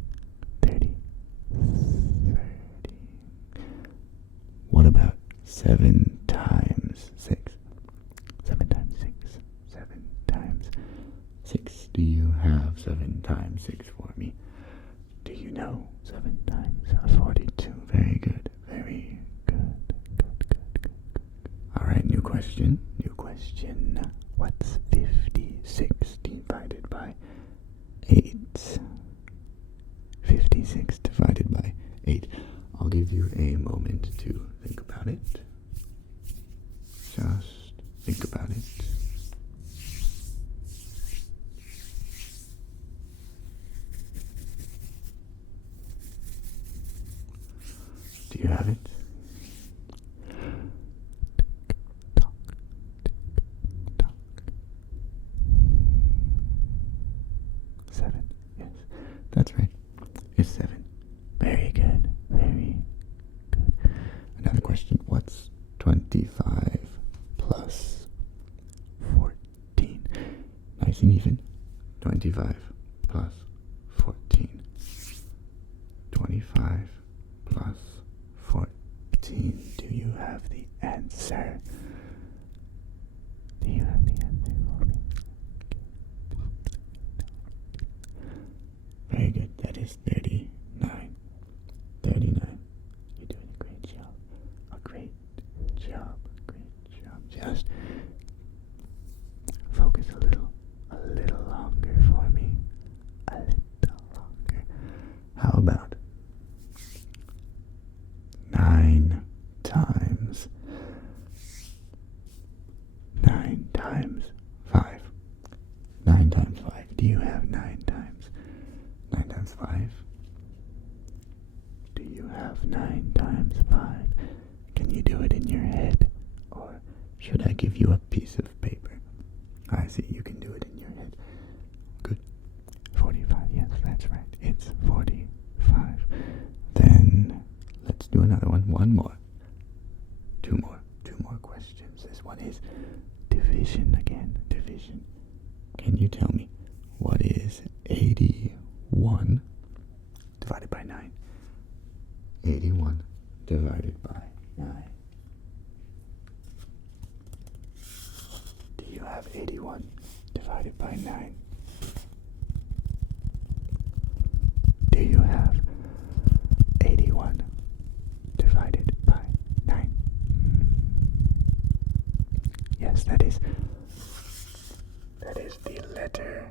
30. 30. 7 times 6? 7 times 6. 7 times 6. Do you have 7 times 6 for me? Do you know 7 times 42? Very good. Very good. Good. Alright, new question. New question. What's 56 divided by 8? 56 divided by 8. I'll give you a moment to think about it. Just think about it. Do you have it? 7. Yes, that's right. It's 7. Very good. Very good. Another question. What's 25 plus 14? Nice and even. 25 plus 14. 25 plus 14. Do you have the answer? Do you have the answer for me? Very good. That is 39. 39. You're doing a great job. A great job. Great job. Just focus a little longer for me. A little longer. How about 9 times 5? 9 times 5. Do you have 9 times? 9 times 5? Do you have 9 times 5? Can you do it in your head? Or should I give you a piece of paper? I see, you can do it in your head. Good. 45, yes, that's right. It's 45. Then, let's do another one. One more. Two more questions. This one is division again. Division. Can you tell me what is 81 divided by 9? 81 divided by 9. Do you have 81 divided by 9? Do you have 81 divided by 9? Yes, that is the letter,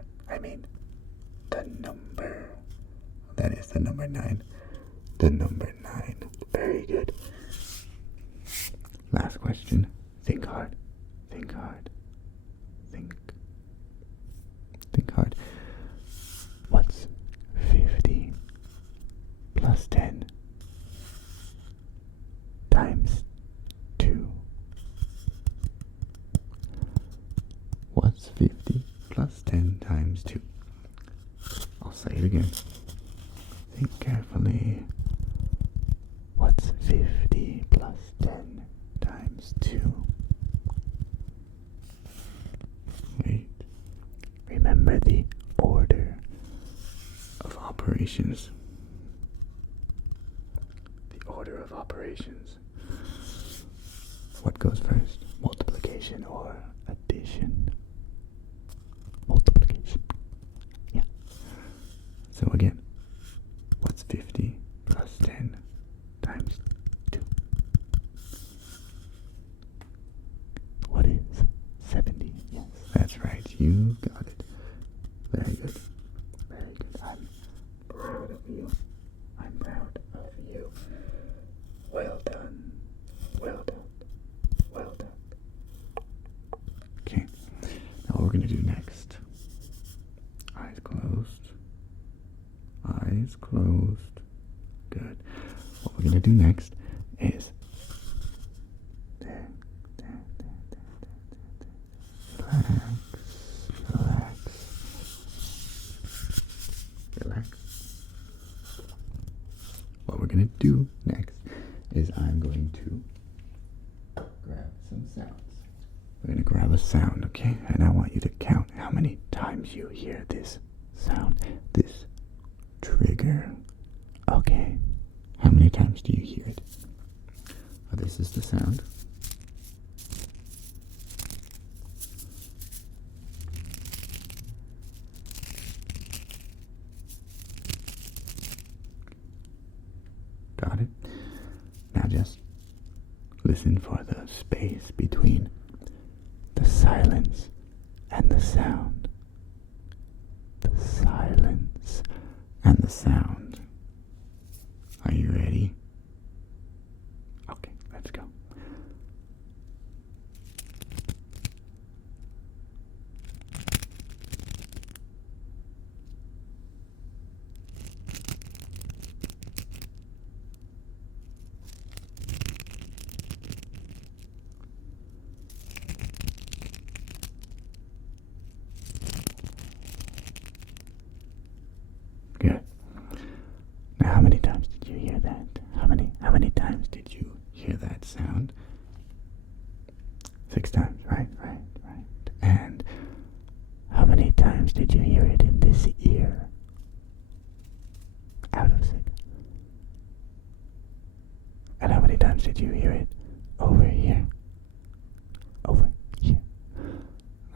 the number. That is the number 9. The number 9. Very good. Last question. Think hard. Think hard. Think hard. What's 50 plus 10 times 2? What's 50 plus 10 times 2? I'll say it again. Think carefully. What's 50 plus 10 times 2? Wait. Remember the order of operations. The order of operations. What goes first? Multiplication or addition? Multiplication. Yeah. So again, what's 50 plus 10 times 2? What is 70? Yes, that's right. You got it. Very good. Very good. I'm proud of you. I'm proud of you. Well done. Well done. Well done. Okay. Now what we're going to do next. Eyes closed. Eyes closed. Good. What we're going to do next is relax. What we're going to do next is I'm going to grab some sounds. We're going to grab a sound, okay? And I want you to count how many times you hear this sound, this trigger. Okay. How many times do you hear it? This is the sound. Got it? Now just listen for the space between the silence and the sound. The silence and the sound. Are you ready? Okay, let's go. Good. Now, how many times did you hear that? How many times did you hear that sound? 6 times, right. And how many times did you hear it in this ear? Out of 6. And how many times did you hear it over here? Over here.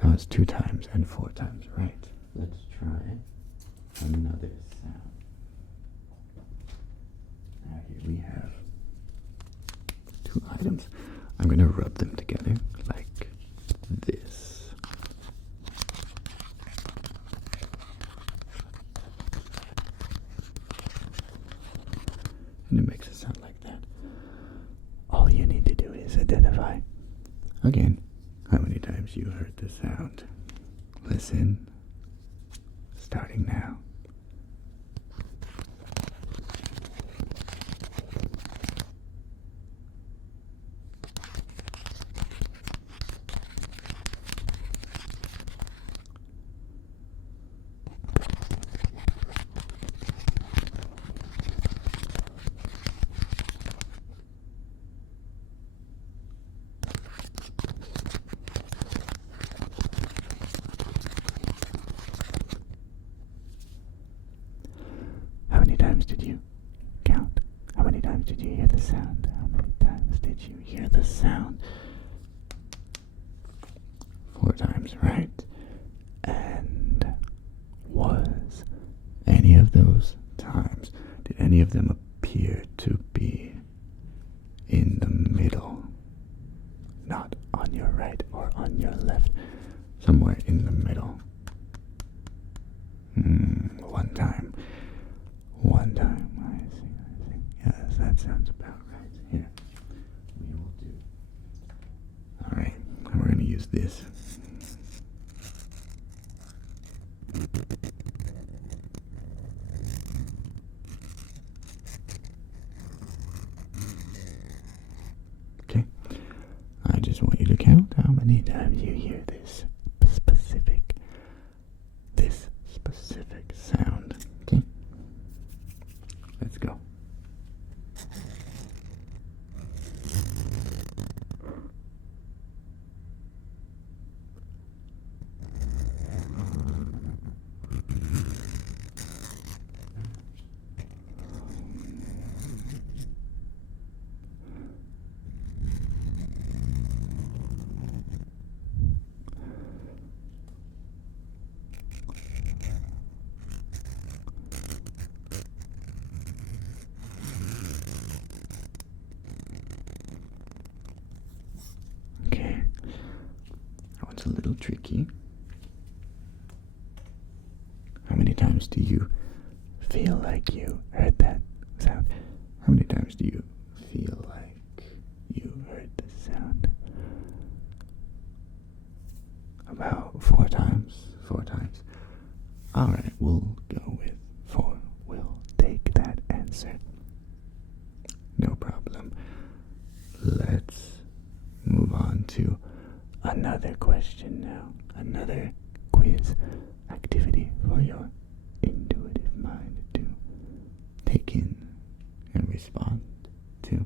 That was 2 times and 4 times, right? Let's try another sound. Now here we have 2 items. I'm going to rub them together like this. And it makes a sound like that. All you need to do is identify, again, how many times you heard the sound. Listen. Starting now. How many times did you count? How many times did you hear the sound? How many times did you hear the sound? 4 times, right? And was any of those times, did any of them appear to be in the middle? Not on your right or on your left. Somewhere in the middle. 1 time. 1 time. I see. Yes, that sounds about right. Here. We will do. Alright. We're going to use this. Okay. I just want you to count how many times you hear this specific sound. Okay? Let's go. Okay. That one's a little tricky. How many times do you feel like you heard that sound? How many times do you feel like you heard the sound? About 4 times. 4 times. Alright, we'll go with 4. We'll take that answer. No problem. Let's move on to another question now. Another quiz activity for your intuitive mind to take in and respond to.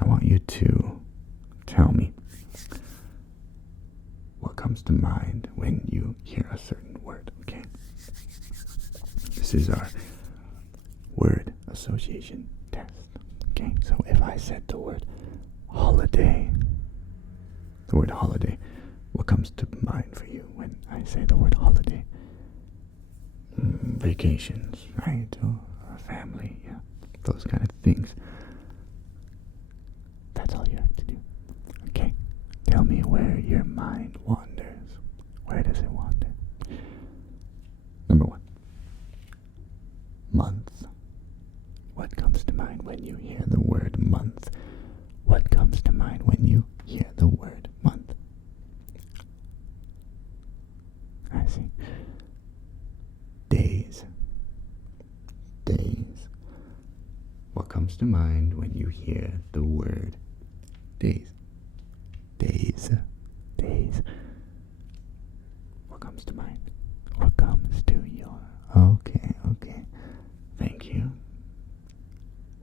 I want you to tell me what comes to mind when you hear a certain word, okay? This is our word association test, okay? So if I said the word holiday, what comes to mind for you when I say the word holiday? Vacations, right? Or family, yeah, those kind of things. That's all you have to do. Okay, tell me where your mind wanders. Where does it wander? Number one, month. What comes to mind when you hear the word month? What comes to mind when you hear the word month? I see. Days. Days. What comes to mind when you hear the word days? Days. Days. What comes to mind? What comes to your... Okay. Thank you.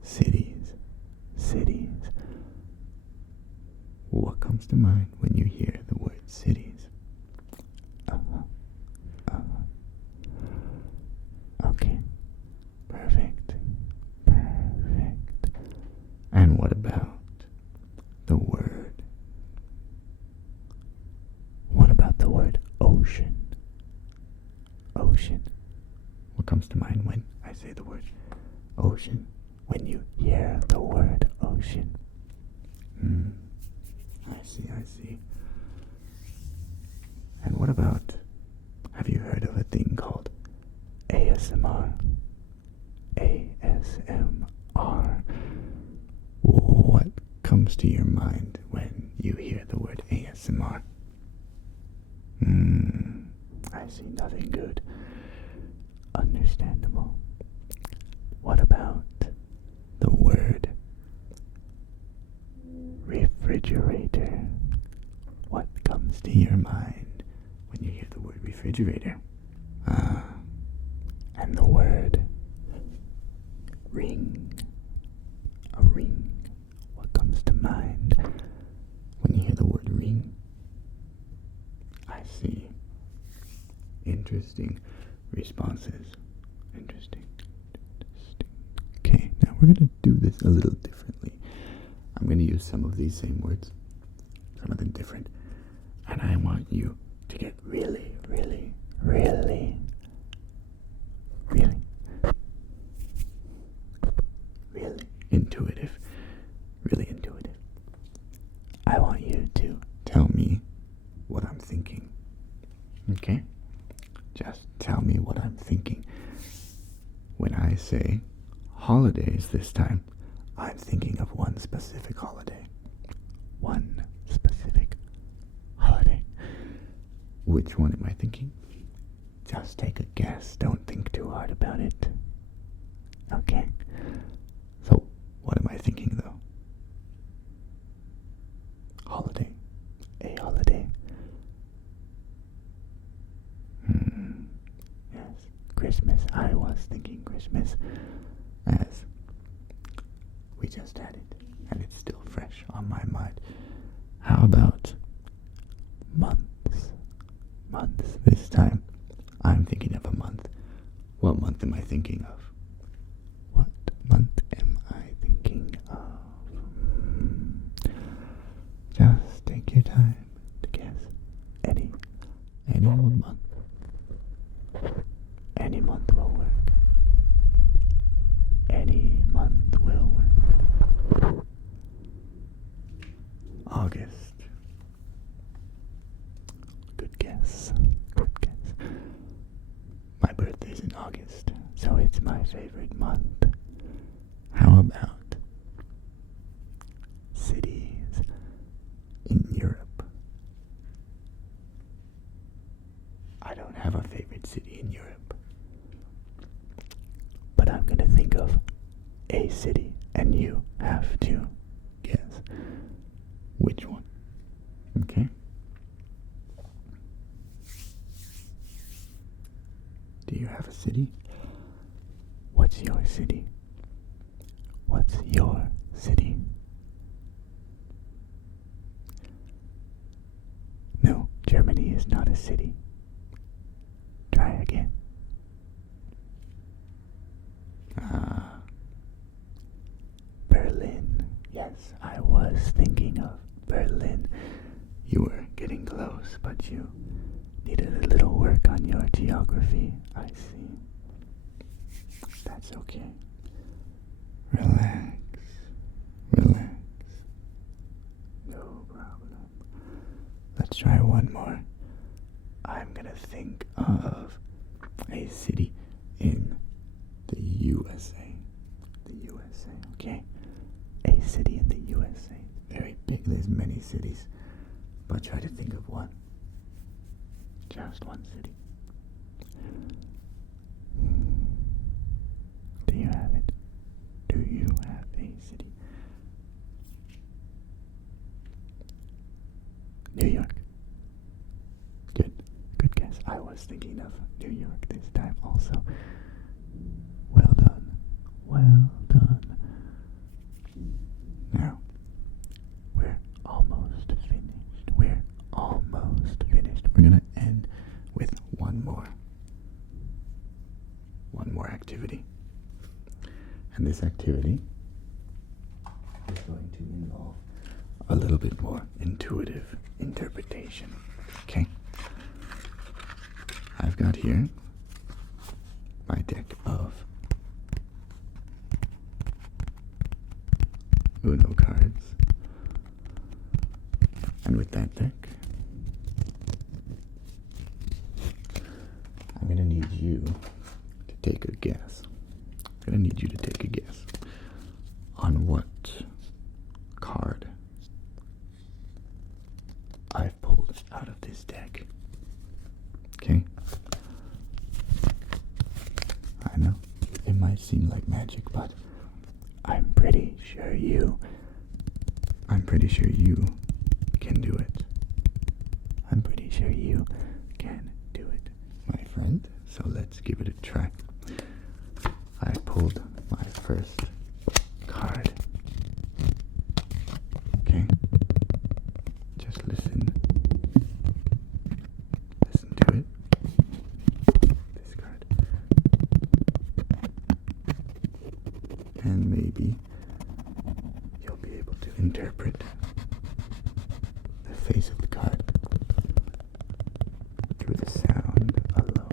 Cities. Cities. What comes to mind when you hear the word cities? Okay. Perfect. And what about the word? What about the word ocean? Ocean. What comes to mind when I say the word ocean? When you hear the word ocean? I see. And what about, have you heard of a thing called ASMR? ASMR. What comes to your mind when you hear the word ASMR? I see, nothing good. Understandable. What about the word refrigerator? What comes to your mind when you hear the word refrigerator? And the word ring. A ring. What comes to mind when you hear the word ring? I see. Interesting responses. Interesting. Okay, now we're going to do this a little differently. I'm going to use some of these same words, some of them different, and I want you to get really intuitive. Really intuitive. I want you to tell me what I'm thinking. Okay? Just tell me what I'm thinking. When I say holidays this time, I'm thinking of one specific holiday. One specific holiday. Which one am I thinking? Just take a guess. Don't think too hard about it. Okay? So, what am I thinking though? Holiday. A holiday. Yes. Christmas. I was thinking Christmas, as we just had it, and it's still fresh on my mind. How about months? Months. This time, I'm thinking of a month. What month am I thinking of? What month am I thinking of? Just take your time to guess. Any old month. Any month will work. Any month will work. August. Good guess. Good guess. My birthday's in August, so it's my favorite month. How about cities in Europe? I don't have a favorite city in Europe, but I'm gonna think of a city, and you have to guess which one. Okay? Do you have a city? What's your city? What's your city? No, Germany is not a city. Try again. Berlin. Yes, I was thinking of Berlin. You were getting close, but you needed a little work on your geography. I see. That's okay. USA, okay? A city in the USA. Very big. There's many cities. But try to think of one. Just one city. Do you have it? Do you have a city? New York. Good. Good guess. I was thinking of New York this time also. Well done. Well done. Now, we're almost finished. We're almost finished. We're going to end with one more activity. And this activity is going to involve a little bit more intuitive interpretation. Okay? I've got here my deck of Uno cards. And with that deck, I'm going to need you to take a guess. I'm going to need you to take a guess on what card I've pulled out of this deck. Okay? I know it might seem like magic, but I'm pretty sure you can do it. I'm pretty sure you can do it, my friend. So let's give it a try. I pulled my first card. Okay? Just listen. Listen to it. This card. And maybe you'll be able to interpret the face of the card through the sound alone.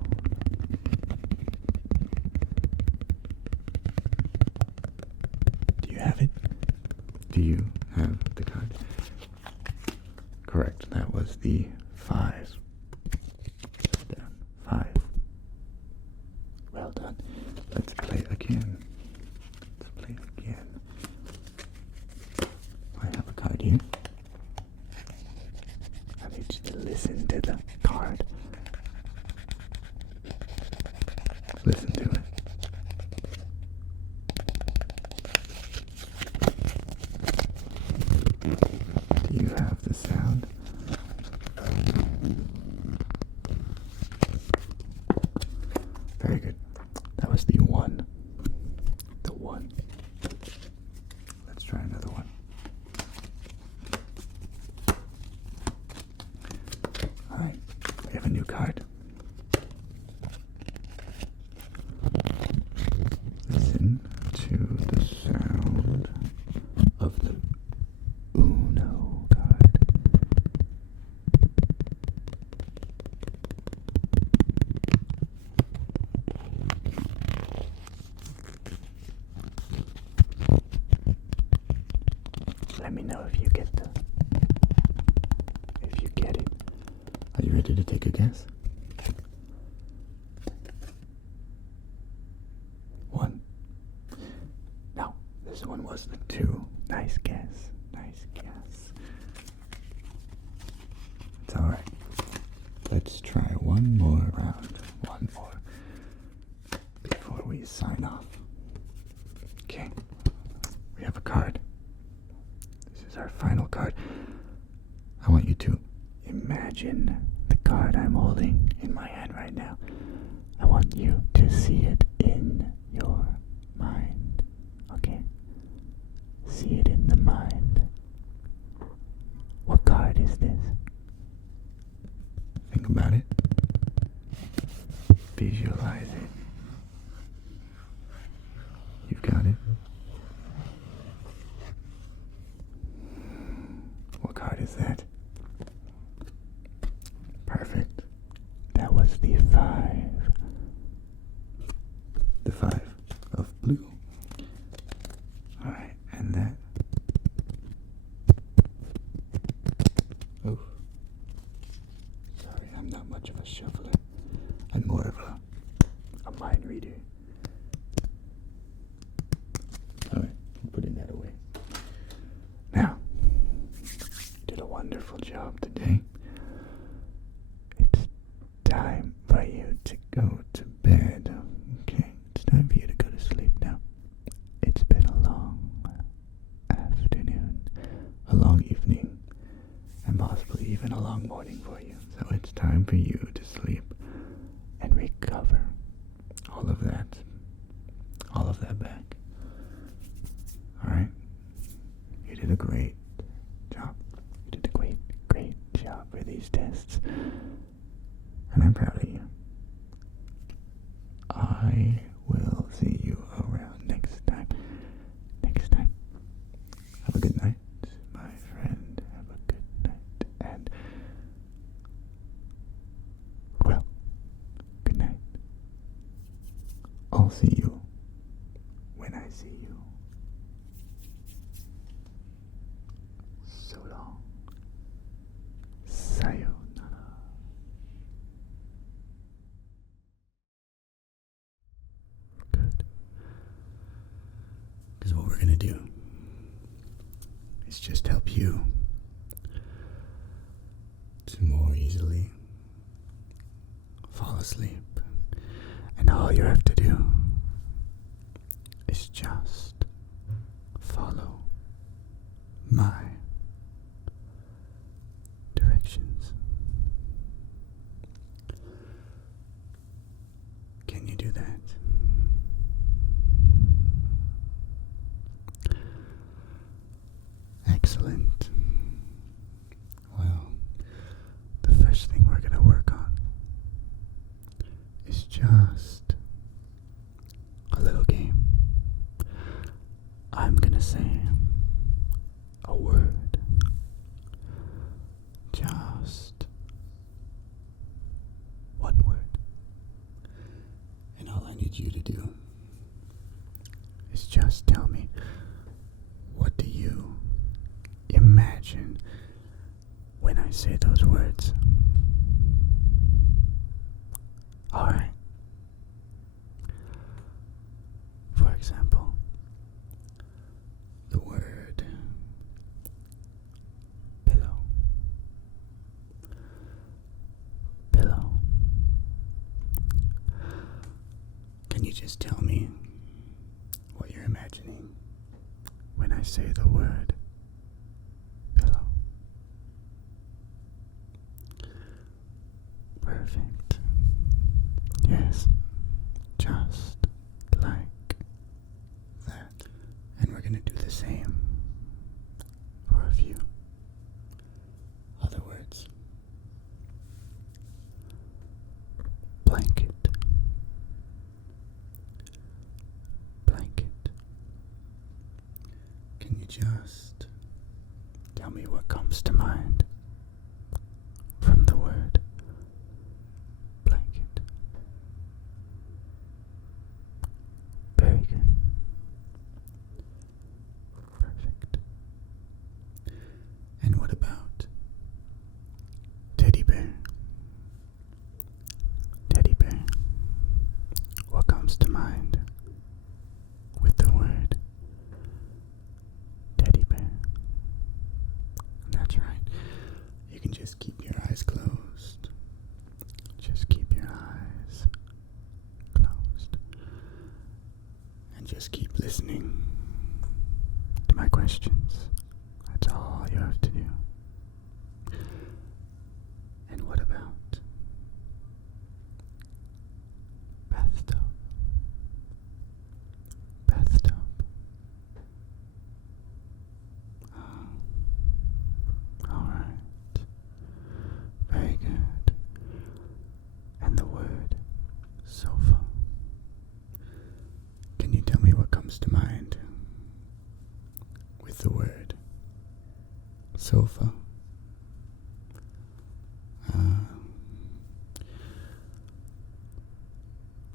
Do you have it? Do you have the card? Correct. That was the 5. Down. 5. Well done. Let's play again. Let's play again. I have a card here. I need you to listen to the card. Listen to it. Do you have the sound? Very good. That was the 1. The 1. Let's try another one. Alright, we have a new card. Listen to the sound of the Uno card. Let me know if you get it. Are you ready to take a guess? 1. No, this one was the 2. Nice guess. Nice guess. It's alright. Let's try one more round. One more. Before we sign off. Okay. We have a card. This is our final card. I want you to imagine the card I'm holding in my hand right now. I want you to see it in your mind. Okay? See it in the mind. What card is this? Think about it. Visualize it. You've got it. What card is that? Perfect. That was the 5. a long evening, and possibly even a long morning for you. So it's time for you to sleep and recover all of that back. Alright? You did a great job. You did a great job for these tests. And I'm proud of you. I will see you around next time. Have a good night, my friend. Have a good night. And, well, good night. I'll see you when I see you. So long. Sayonara. Good. Because what we're going to do is just help you to more easily fall asleep. And all you have to do is just follow my directions. Can you do that? Excellent. Well, the first thing we're going to work on is just a little game. I'm going to say a word. Just one word. And all I need you to do is just tell me, what do you imagine when I say those words? Alright. For example, the word pillow. Pillow. Can you just tell me what you're imagining when I say the word pillow? Perfect. Yes, just like that. And we're going to do the same for a few other words. Blanket. Blanket. Can you just tell me what comes to mind from the word blanket? Very good. Perfect. And what about teddy bear? Teddy bear. What comes to mind with the word teddy bear? That's right. You can just keep your eyes closed. Just keep your eyes closed. And just keep listening to my questions. That's all you have to do. And what about bathtub? Bathtub. Alright. Very good. And the word sofa. Can you tell me what comes to mind with the word sofa?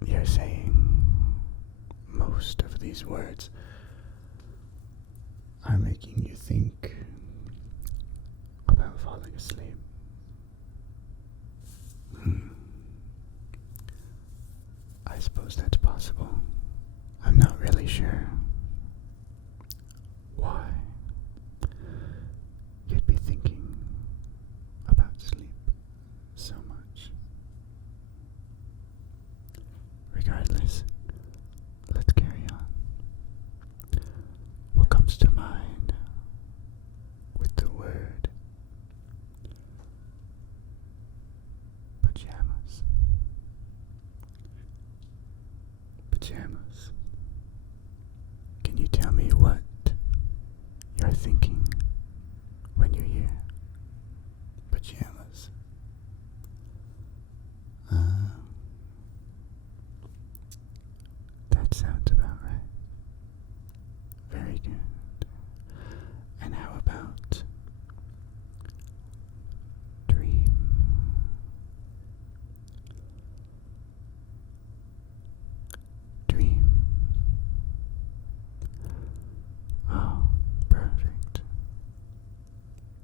You're saying most of these words are making you think about falling asleep. I suppose that's possible. I'm not really sure why you'd be thinking about sleep so much. Regardless, let's carry on. What comes to mind Pajamas. Can you tell me what you're thinking when you hear pajamas? That sounds about right. Very good. And how about dream? Dream. Oh, perfect.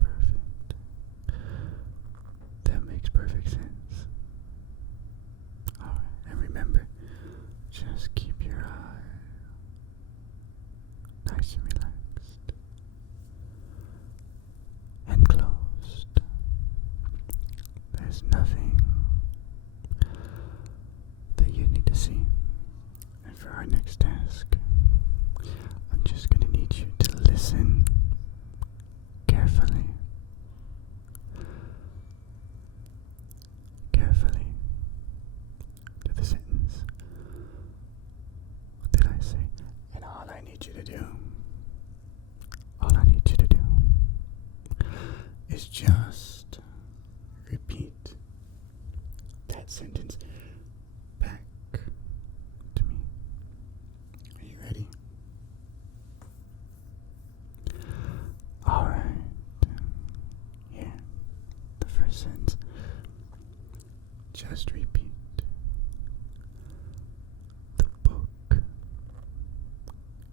Perfect. That makes perfect sense. Alright, and remember, just keep your eye nice and relaxed and closed. There's nothing that you need to see. And for our next task, I'm just going to need you to listen carefully. Carefully to the sentence. What did I say? And all I need you to do is just repeat that sentence back to me. Are you ready? Alright. Here. The first sentence. Just repeat. The book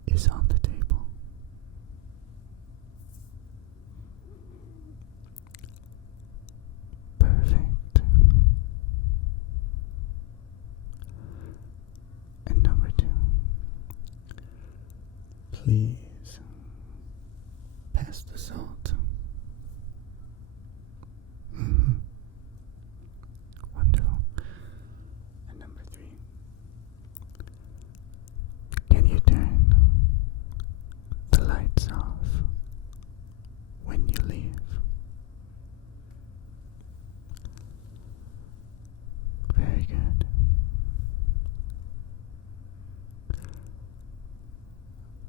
is on the table. Perfect. And number 2. Please pass the salt. Wonderful. And number 3. Can you turn the lights off when you leave? Very good.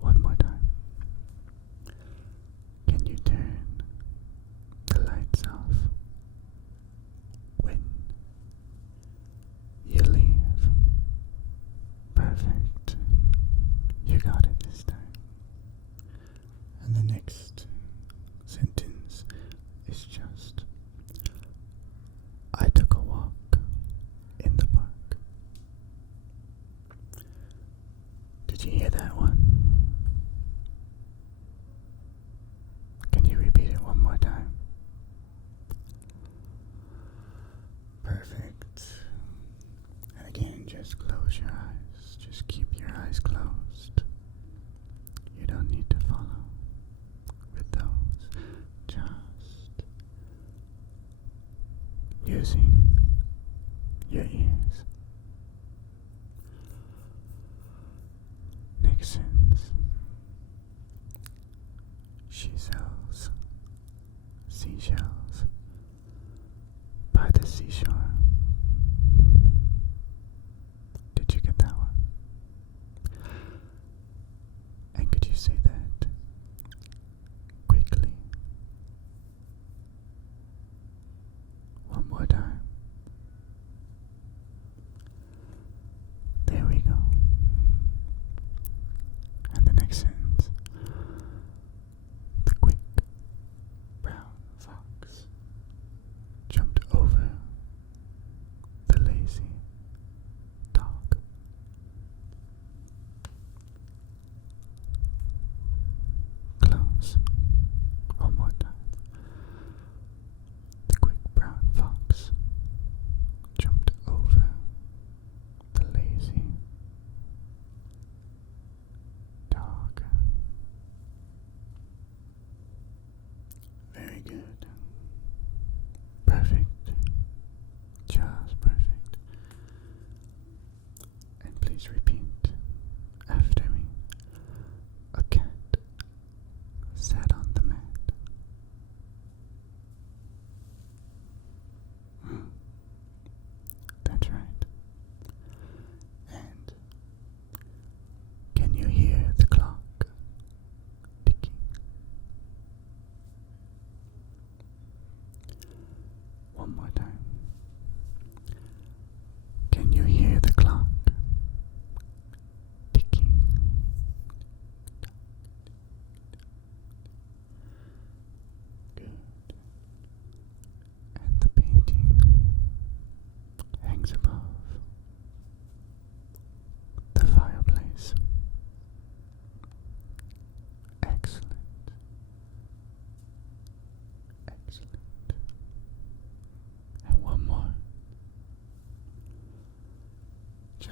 One more time. Can you turn the lights off when you leave? Perfect. You got it this time. And the next sentence is just, I took a walk in the park. Did you hear that one? Can you repeat it one more time? Perfect. And again, just close your eyes. Just keep your eyes closed. You don't need to follow with those. Just using your ears. Next sentence. She sells seashells by the seashore. Did you get that one? And could you say that quickly? One more time. There we go. And the next sentence. The quick brown fox jumped over the lazy dog. Close. One more time. The quick brown fox jumped over the lazy dog. Very good. Perfect. Just perfect. And please repeat after me. A cat sat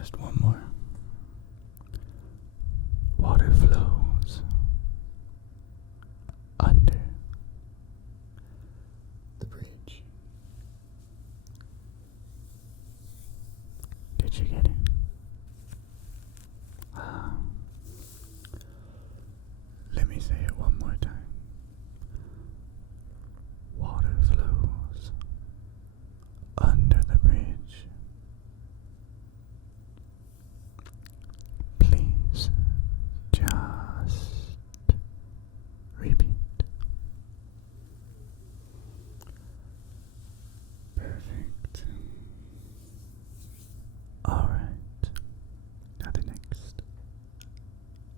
Just one more. Water flows under the bridge. Did you get it? Let me say it one more time. Water flows under the bridge. Please just repeat. Perfect. Alright. Now the next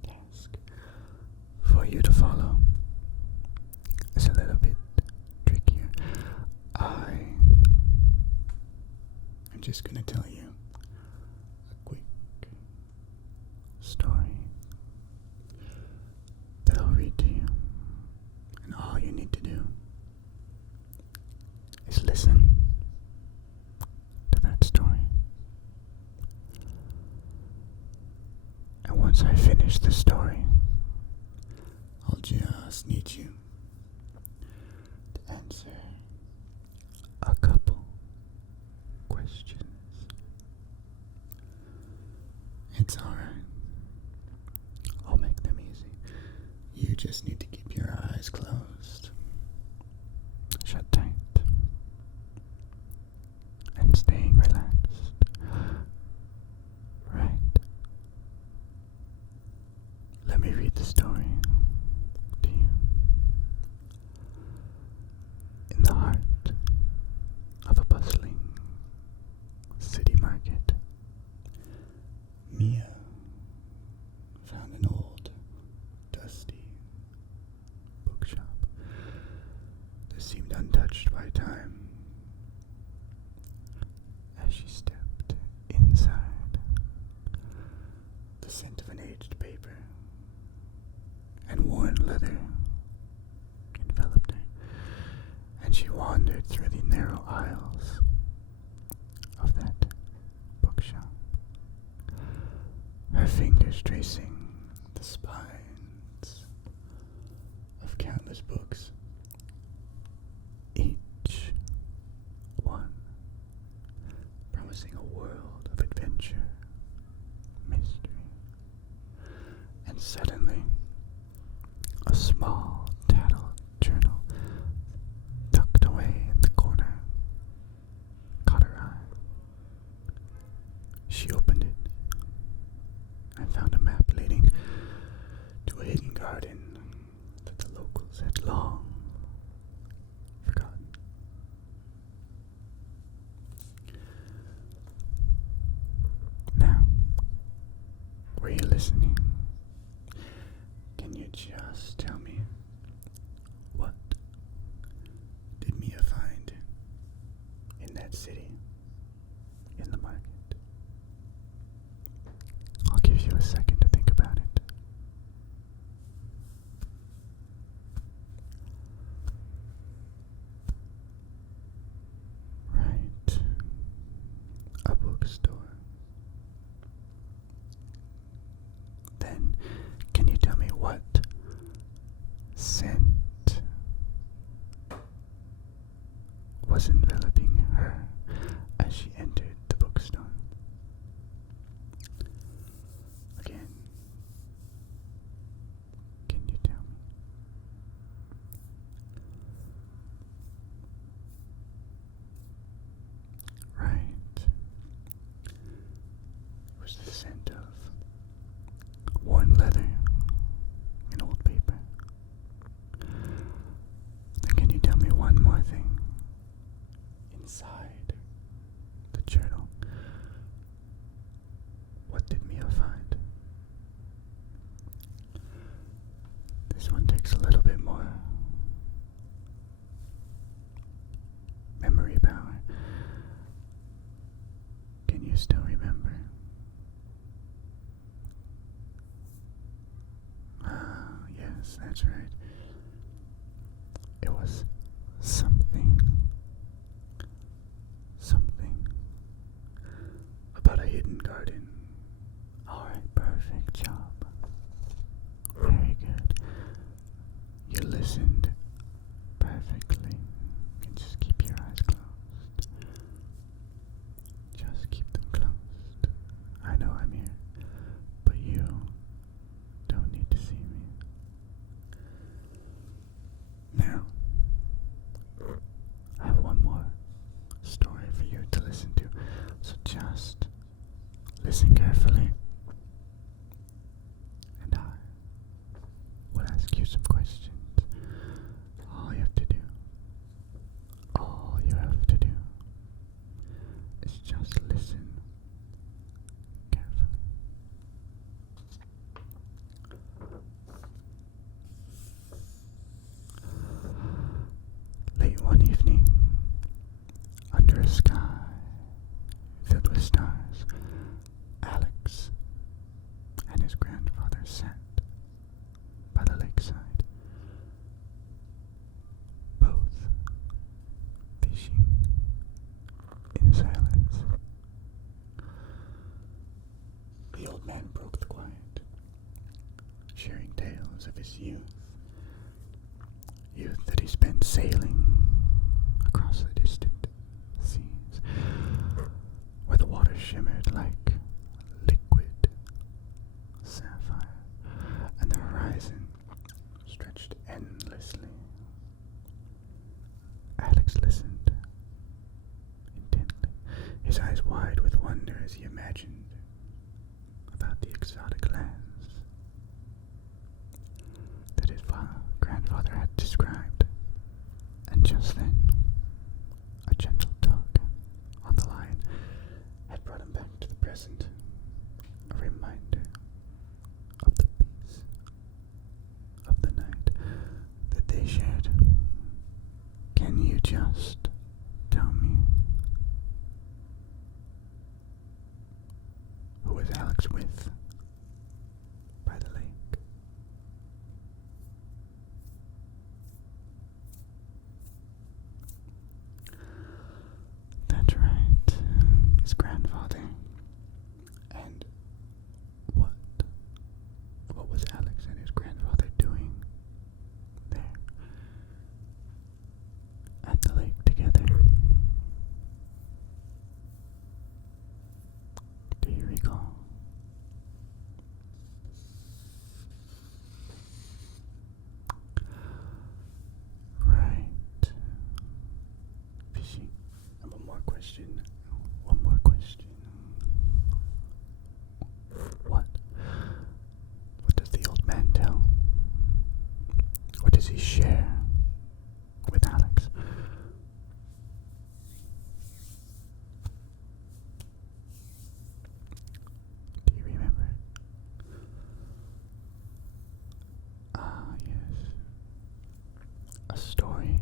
task for you to follow is a little bit trickier. I'm just gonna tell you a quick story that I'll read to you, and all you need to do is listen to that story. And once I finish the story, I'll just need you to answer a couple questions. It's alright. I'll make them easy. You just need to keep your eyes closed. Shut tight. And staying relaxed. Right. Let me read the story to you. In the heart of a bustling city market, Mia found an old, dusty bookshop that seemed untouched by time. As she stepped inside, the scent of an aged paper and worn leather enveloped her, and she wandered through the narrow aisles of that bookshop, her fingers tracing the spines of countless books, each one promising a world of adventure, mystery, and suddenly a small, tattered journal tucked away in the corner caught her eye. She opened it and found a map leading to a hidden garden that the locals had long forgotten. Now, were you listening? Can you just tell me, what did Mia find in that city, in the market? I'll give you a second to think about it. Right. A bookstore. Then, can you tell me what scent was enveloping her as she entered the bookstore? Again, can you tell me? Right. It was the scent of worn leather and old paper. Then can you tell me one more thing? Inside the journal, what did Mia find? This one takes a little bit more memory power. Can you still remember? Yes, that's right. It was something about a hidden garden sailing across the distant seas, where the water shimmered like liquid sapphire, and the horizon stretched endlessly. Alex listened intently, his eyes wide with wonder as he imagined about the exotic lands that his grandfather had described. And just then, a gentle tug on the line had brought him back to the present, a reminder of the peace of the night that they shared. Can you just tell me, who was Alex with by the lake? That's right, his grandfather. And what was Alex and his grandfather doing there at the lake together? Do you recall? Right. Fishing. And one more question. What does the old man tell? What does he share with Alex? Do you remember? Ah, yes. A story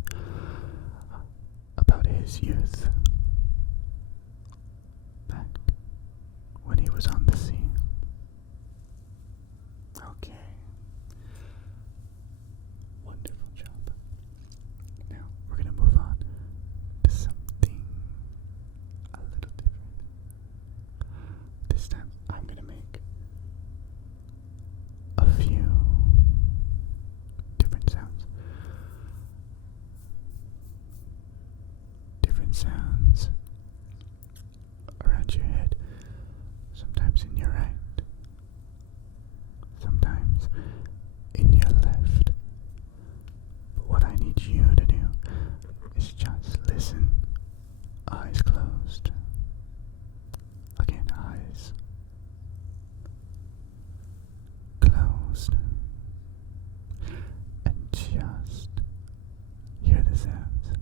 about his youth back when he was on the sea. Okay. Wonderful job. Now we're going to move on to something a little different. This time I'm going to make a few different sounds. Different sounds around your head, sometimes in your right, sometimes in your left. But what I need you to do is just listen, eyes closed. Again, eyes closed. And just hear the sounds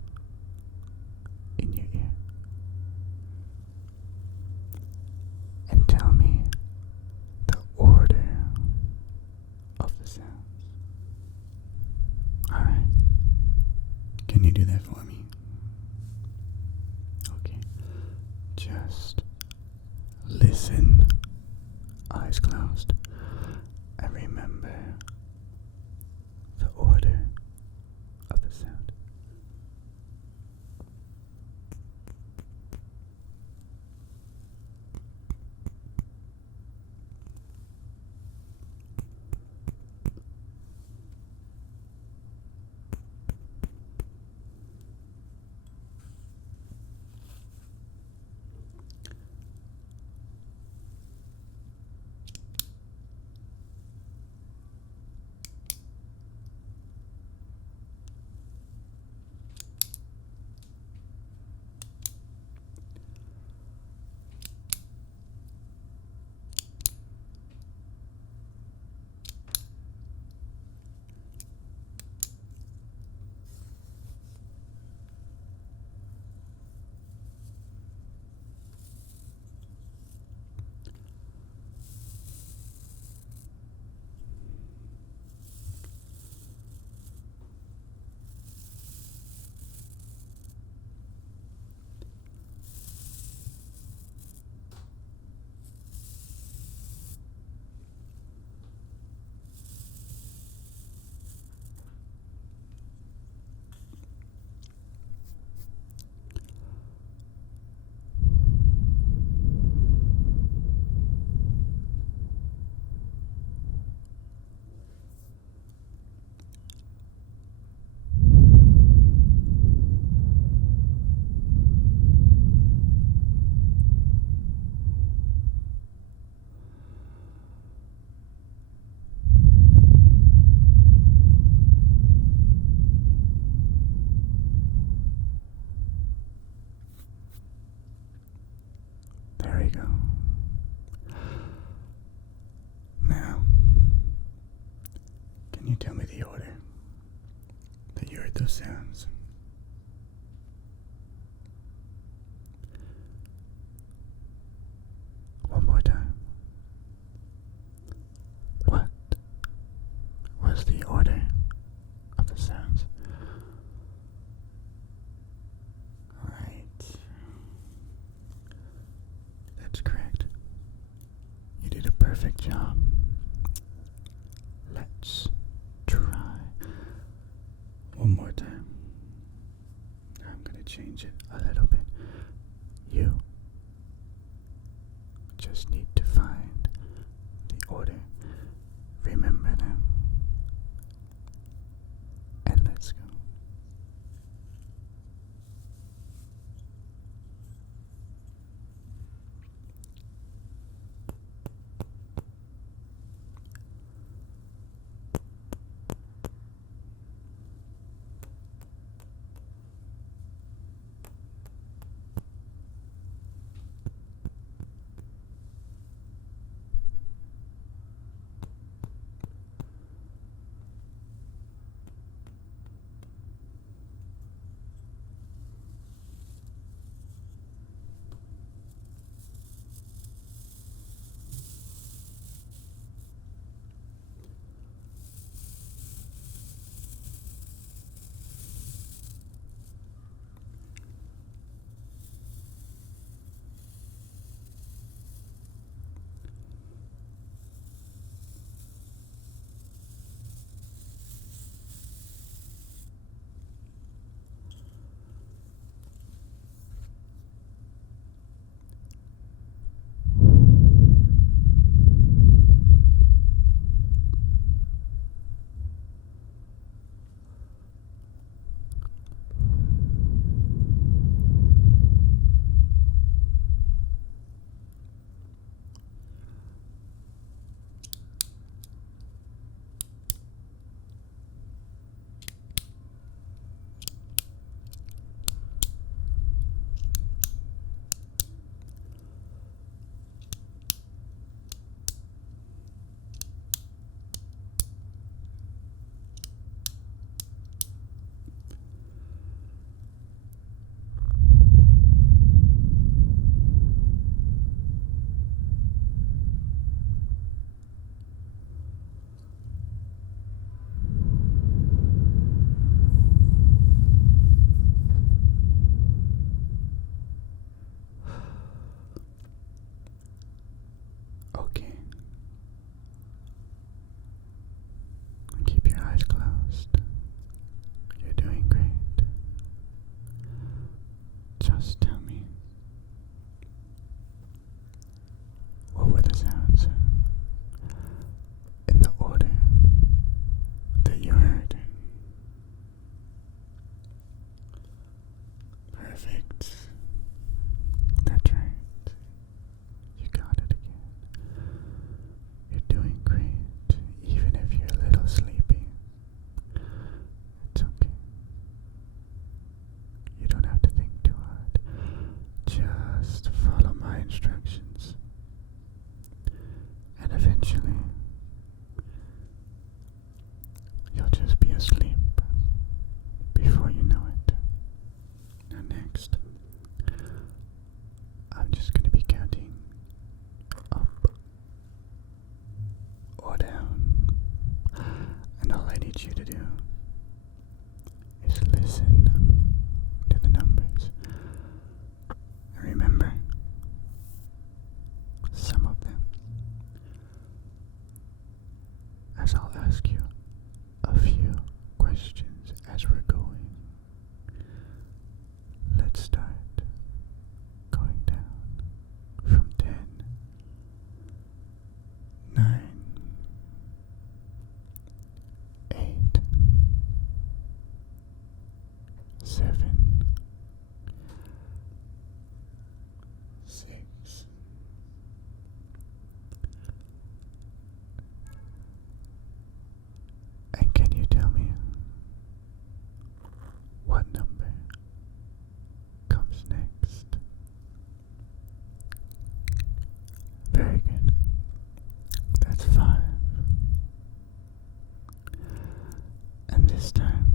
in your ear. And tell me the order of the sounds. Alright. Can you do that for me? Okay. Just listen, eyes closed, and remember the order of the sound. sounds. One more time. What was the order of the sounds? Alright. That's correct. You did a perfect job. Let's try one more time. I'm going to change it a little bit. You just need to find the order, remember them, and let's go. Okay. Keep your eyes closed. You're doing great. Just tell me, what were the sounds in the order that you heard? Perfect. That's right. You got it again. You're doing great, even if you're a little sleepy. It's okay. You don't have to think too hard. Just follow my instructions. And eventually, you'll just be asleep before you know it. Now next, I'm just going to be counting up or down. And all I need you to do is listen to the numbers. And remember some of them, as I'll ask you a few questions as we're going. Let's start going down from 10, 9, 8, 7, 6, 5. And can you tell me what number comes next? Very good. That's 5. And this time,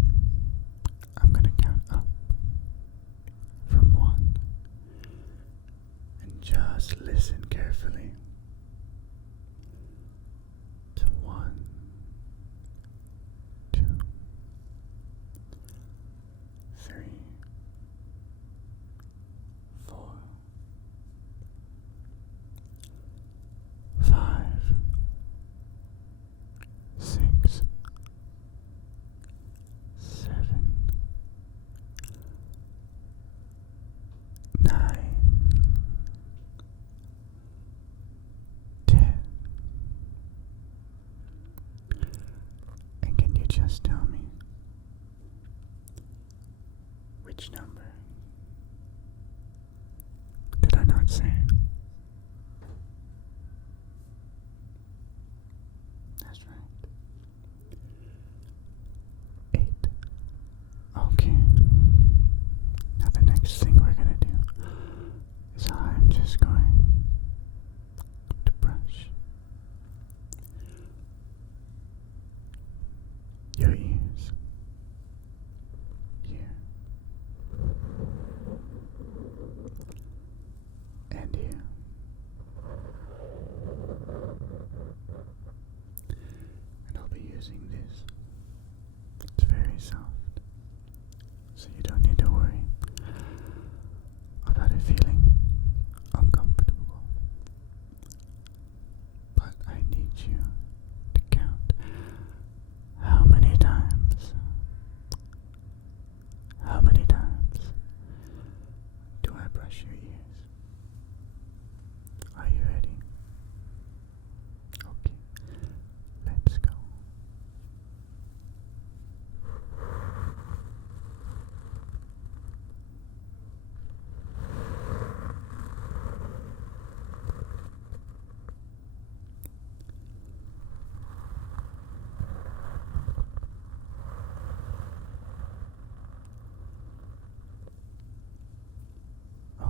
just tell me which number did I not say? That's right. 8. Okay. Now the next thing we're gonna do is I'm just going to brush your ears here and here. And I'll be using this. It's very soft, so you don't need to worry about it feeling uncomfortable. But I need you to count how many times do I brush your ears? Are you ready? Okay, let's go.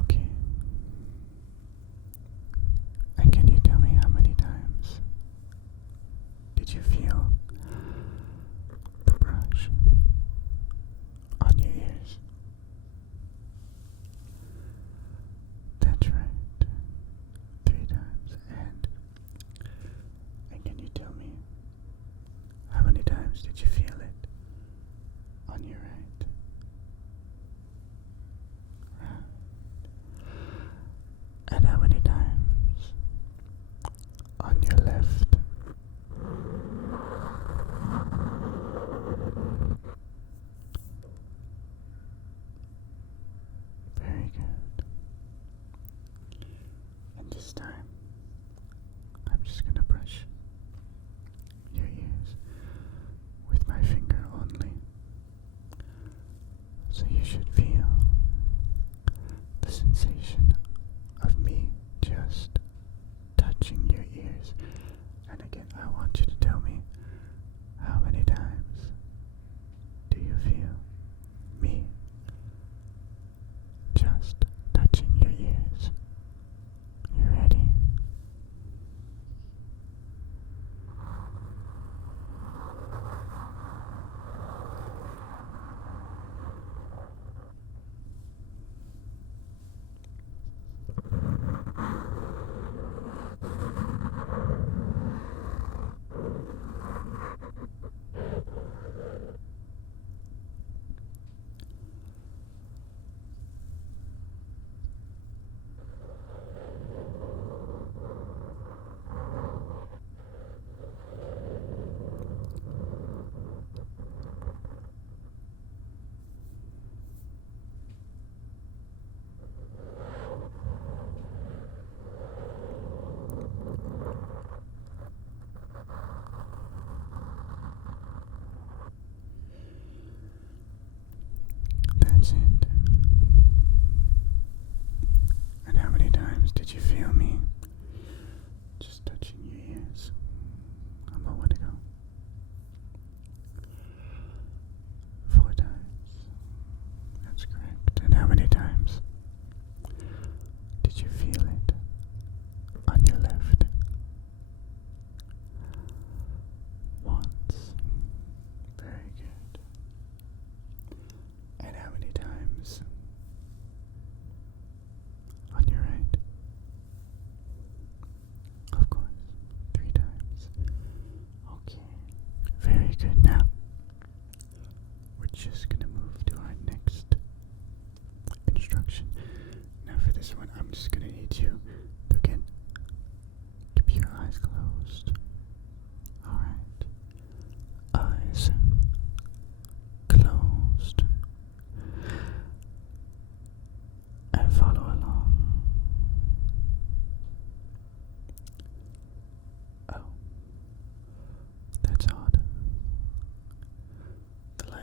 Okay. And can you tell me how many times did you feel the brush on your ears? That's right. 3 times. And can you tell me how many times did you feel it on your right? And how many times on your left? Very good. And this time, I'm just gonna brush your ears with my finger only. So you should feel the sensation of me just touching your ears. And again, I want you to tell me how many times do you feel me just touching your ears? You ready? That's it. And how many times did you feel me just touching your ears a moment ago? 4 times. That's correct. And how many times did you feel it on your left? Once. Very good. And how many times on your right? Of course, 3 times. Okay, very good. Now, we're just gonna move to our next instruction. Now for this one, I'm just gonna need you to again keep your eyes closed. Alright. Eyes closed. And follow along. Oh, that's odd.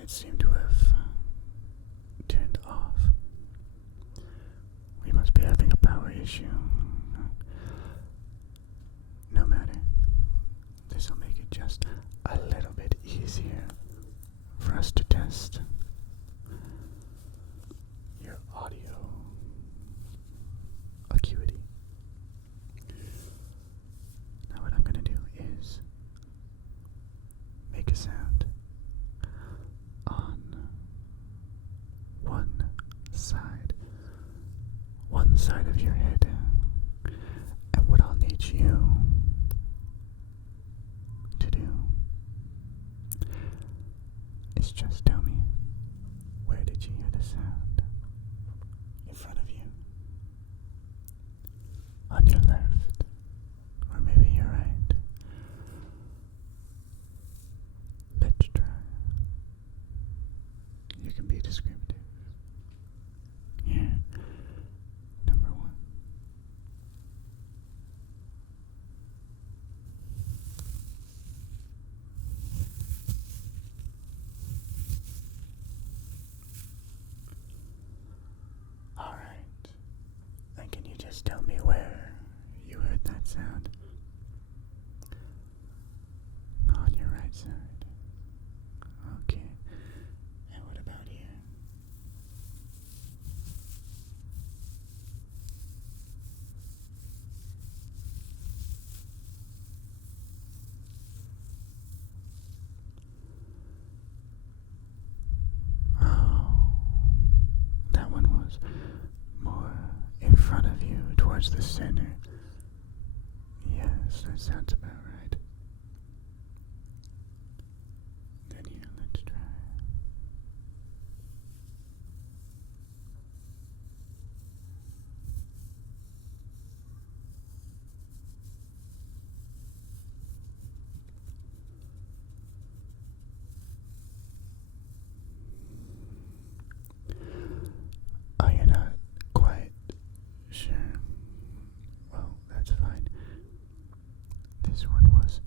lights seem to have turned off. We must be having a power issue. No matter. This will make it just a little bit easier for us to test your audio acuity. Now what I'm going to do is make a sound on one side of your head, and what I'll need you to do is just tell me, where did you hear the sound? In front of you, on your left, or maybe your right. Let's try. You can be descriptive. Here, number 1. All right. And can you just tell me where you heard that sound? On your right side. Okay. And what about here? Oh, that one was more in front of you, towards the center. Yes, that sounds about right. Then here, let's try. Oh, you're not quite sure. Well, that's fine. This one was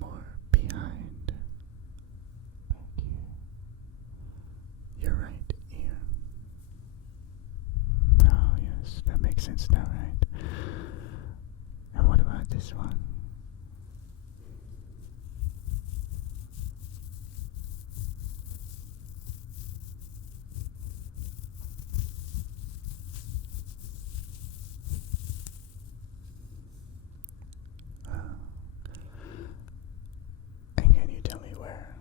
more behind, back here, your right ear. Oh, yes, that makes sense now, right? And what about this one? And can you tell me where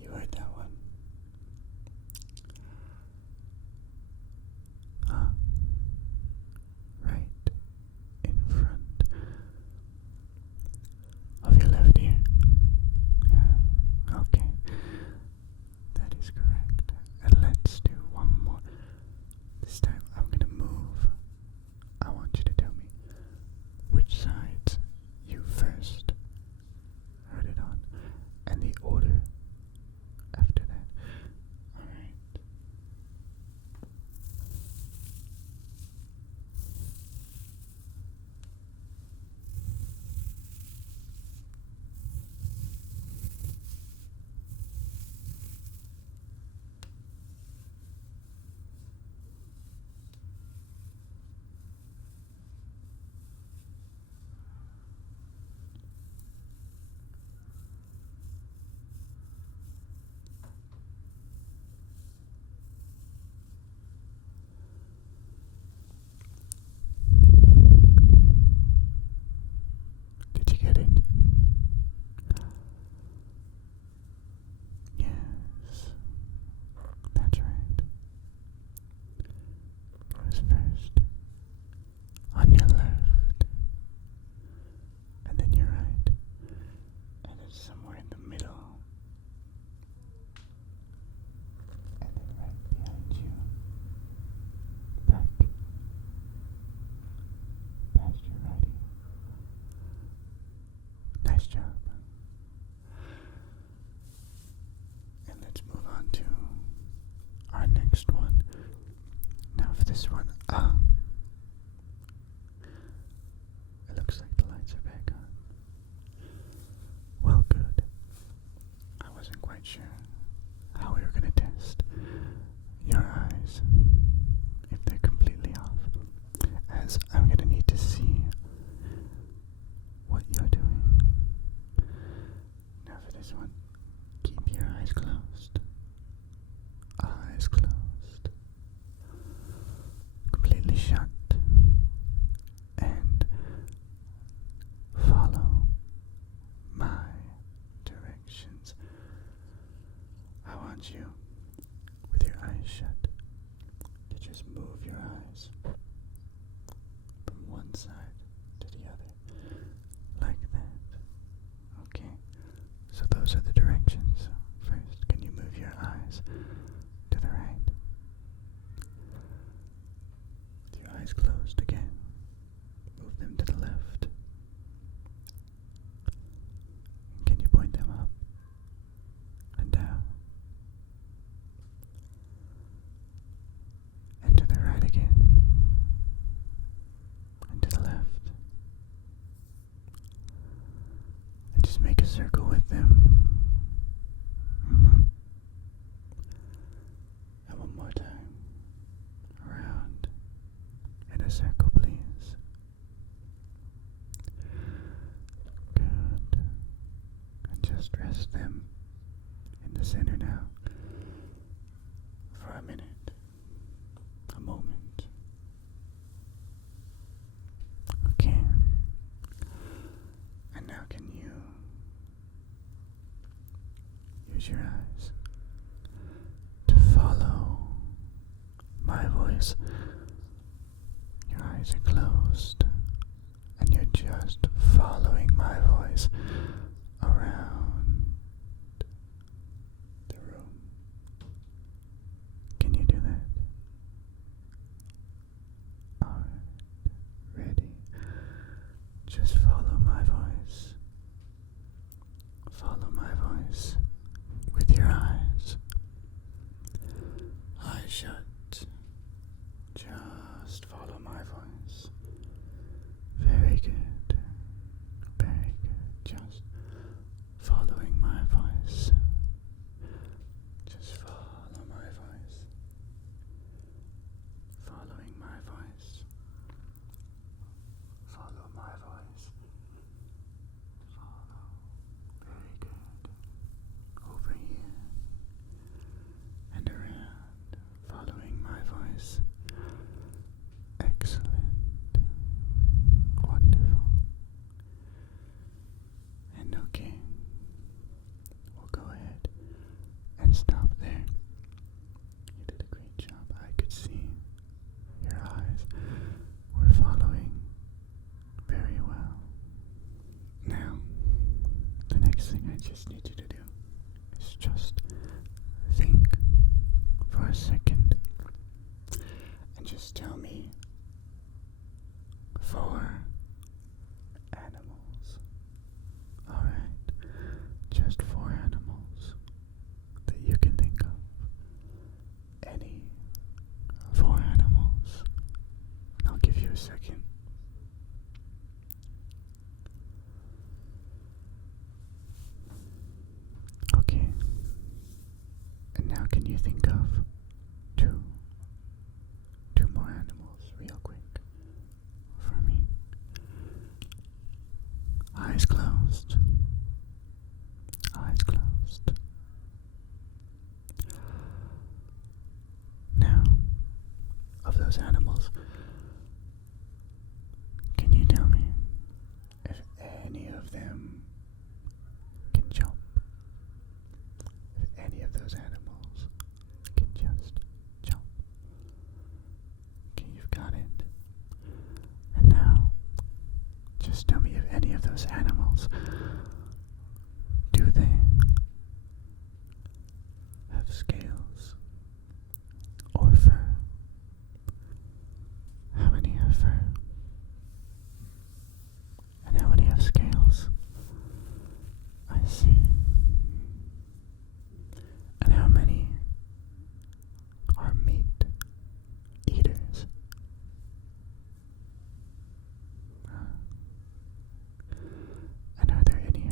you heard that one? Right in front how we were going to test your eyes if they're completely off, as I'm going to need to see what you're doing. Now for this one, keep your eyes closed. Eyes closed. Completely shut. And follow my directions. I want you, with your eyes shut, to just move your eyes from one side to the other, like that. Okay, so those are the directions. First, can you move your eyes to the right? With your eyes closed again, move them to the left. Can you point them up and down? And to the right again. And to the left. And just make a circle with them. And one more time. Around. In a circle, please. Good. And just rest them in the center now. For a minute. A moment. Okay. And now can you use your eyes to follow my voice? Your eyes are closed and you're just following my voice around the room. Can you do that? Alright, ready? Just follow my voice. Follow my voice with your eyes. Eyes shut. Just follow my voice. Very good. Very good. Just following my voice. Just follow my voice. Following my voice. Follow my voice. Follow. Very good. Over here. And around. Following my voice. Excellent. Wonderful. And okay. We'll go ahead and stop there. You did a great job. I could see your eyes were following very well. Now, the next thing I just need you to do is just think for a second and just tell me 4 animals. Alright, just 4 animals that you can think of. Any 4 animals. I'll give you a second. Okay. And now can you think of 2 more animals real quick for me? Eyes closed. Eyes closed. Now, of those animals, can you tell me if any of them can jump? If any of those animals can just jump? Okay, you've got it. And now, just tell me if any of those animals, do they have scales or fur? How many have fur? And how many have scales? I see. And how many are meat eaters? And are there any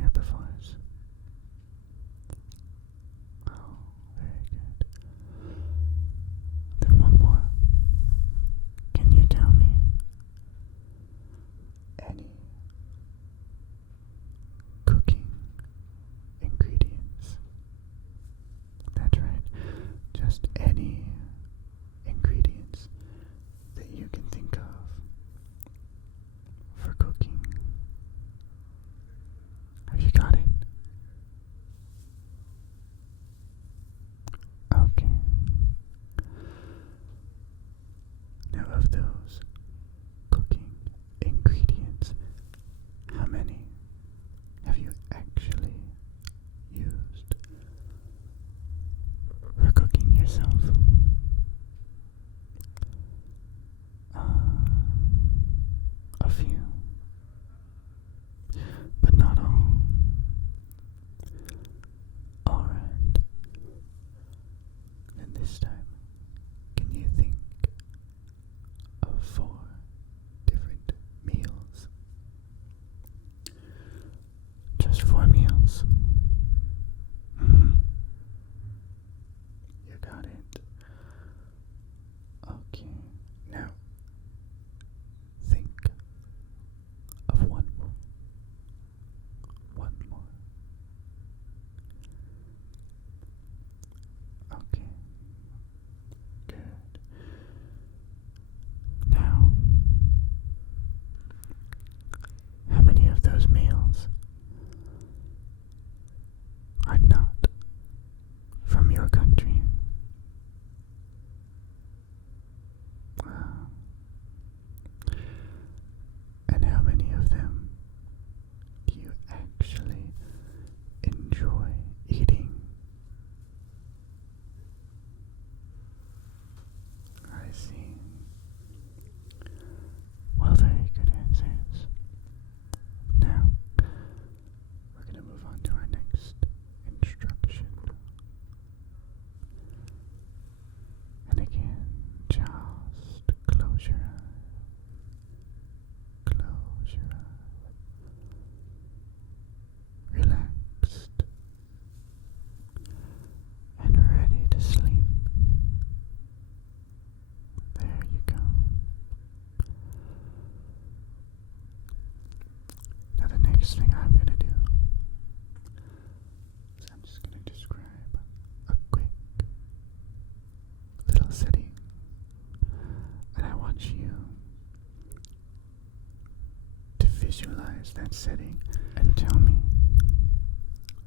visualize that setting and tell me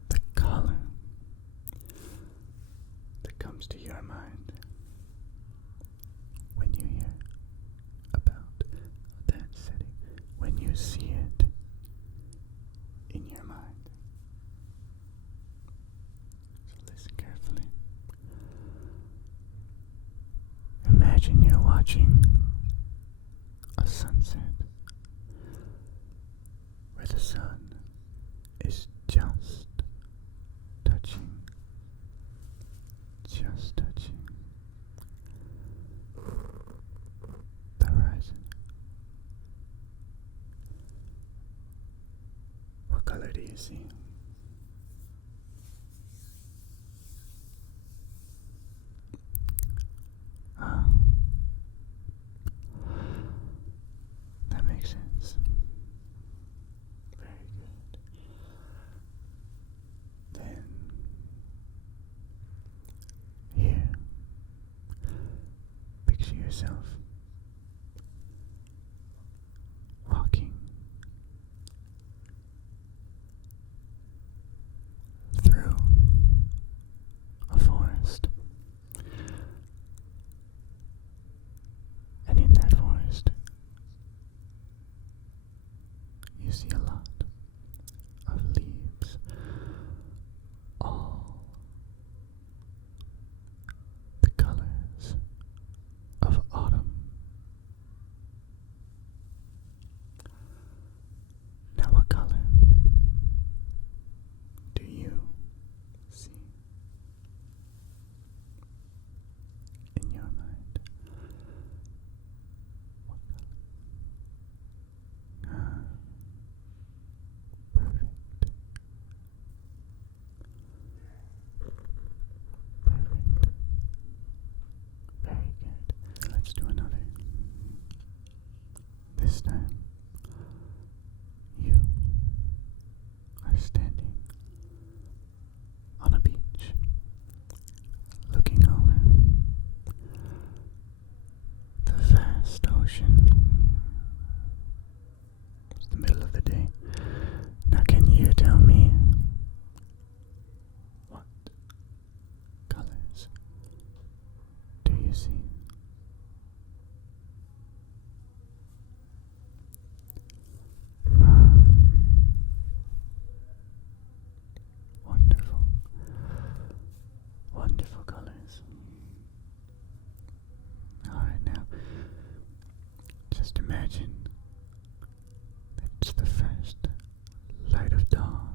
the color that comes to your mind when you hear about that setting, when you see it in your mind. So listen carefully. Imagine you're watching a sunset where the sun is just touching the horizon. What color do you see? Ah, that makes sense. Very good. Then, here, picture yourself walking through a forest. And in that forest, you see a lot of leaves, all the colors of autumn. Now, what color do you see in your mind? What color? Perfect. Perfect. Very good. Let's do another. This time, you are standing on a beach, looking over the vast ocean. It's the middle of the day. Now, can you tell me what colors do you see? Wonderful. Wonderful colors. Alright, now, just imagine that it's the first light of dawn.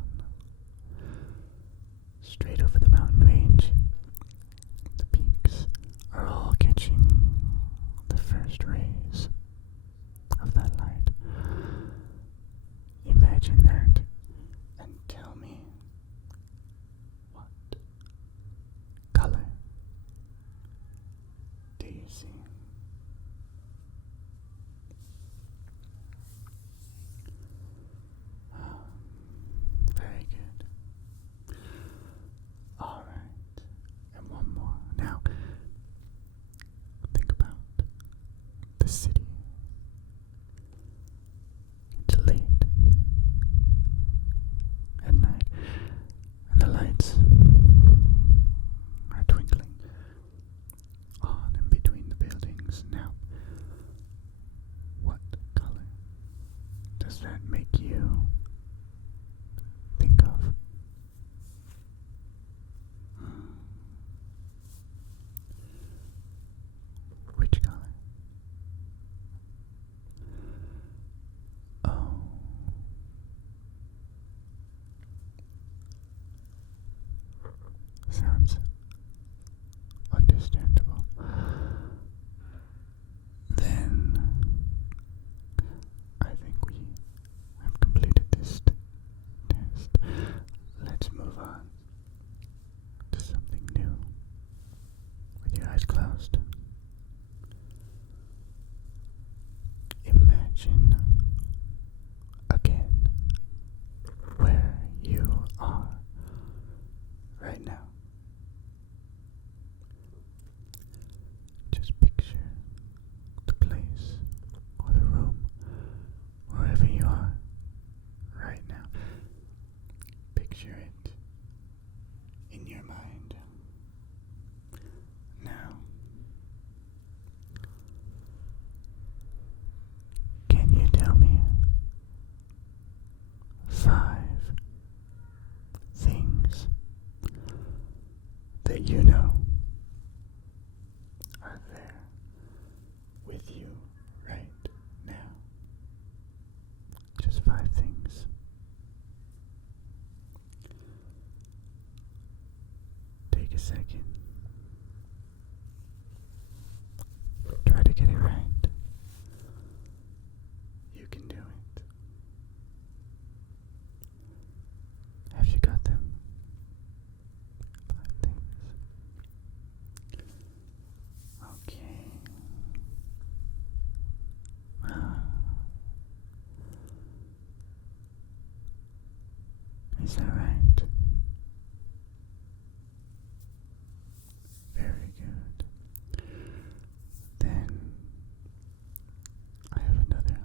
Straight over the mountain range, the peaks are all catching the first rays of that light. Imagine that and tell me what color do you see? Very good. All right, and one more. Now, think about the city. It's late at night, and the lights are twinkling on and between the buildings. Now, what color does that make you think of? Which color? Oh. Sounds understandable. Then I think we have completed this test. Let's move on to something new. With your eyes closed, imagine again where you are right now. Just picture the place or the room, wherever you are Is that right? Very good. Then I have another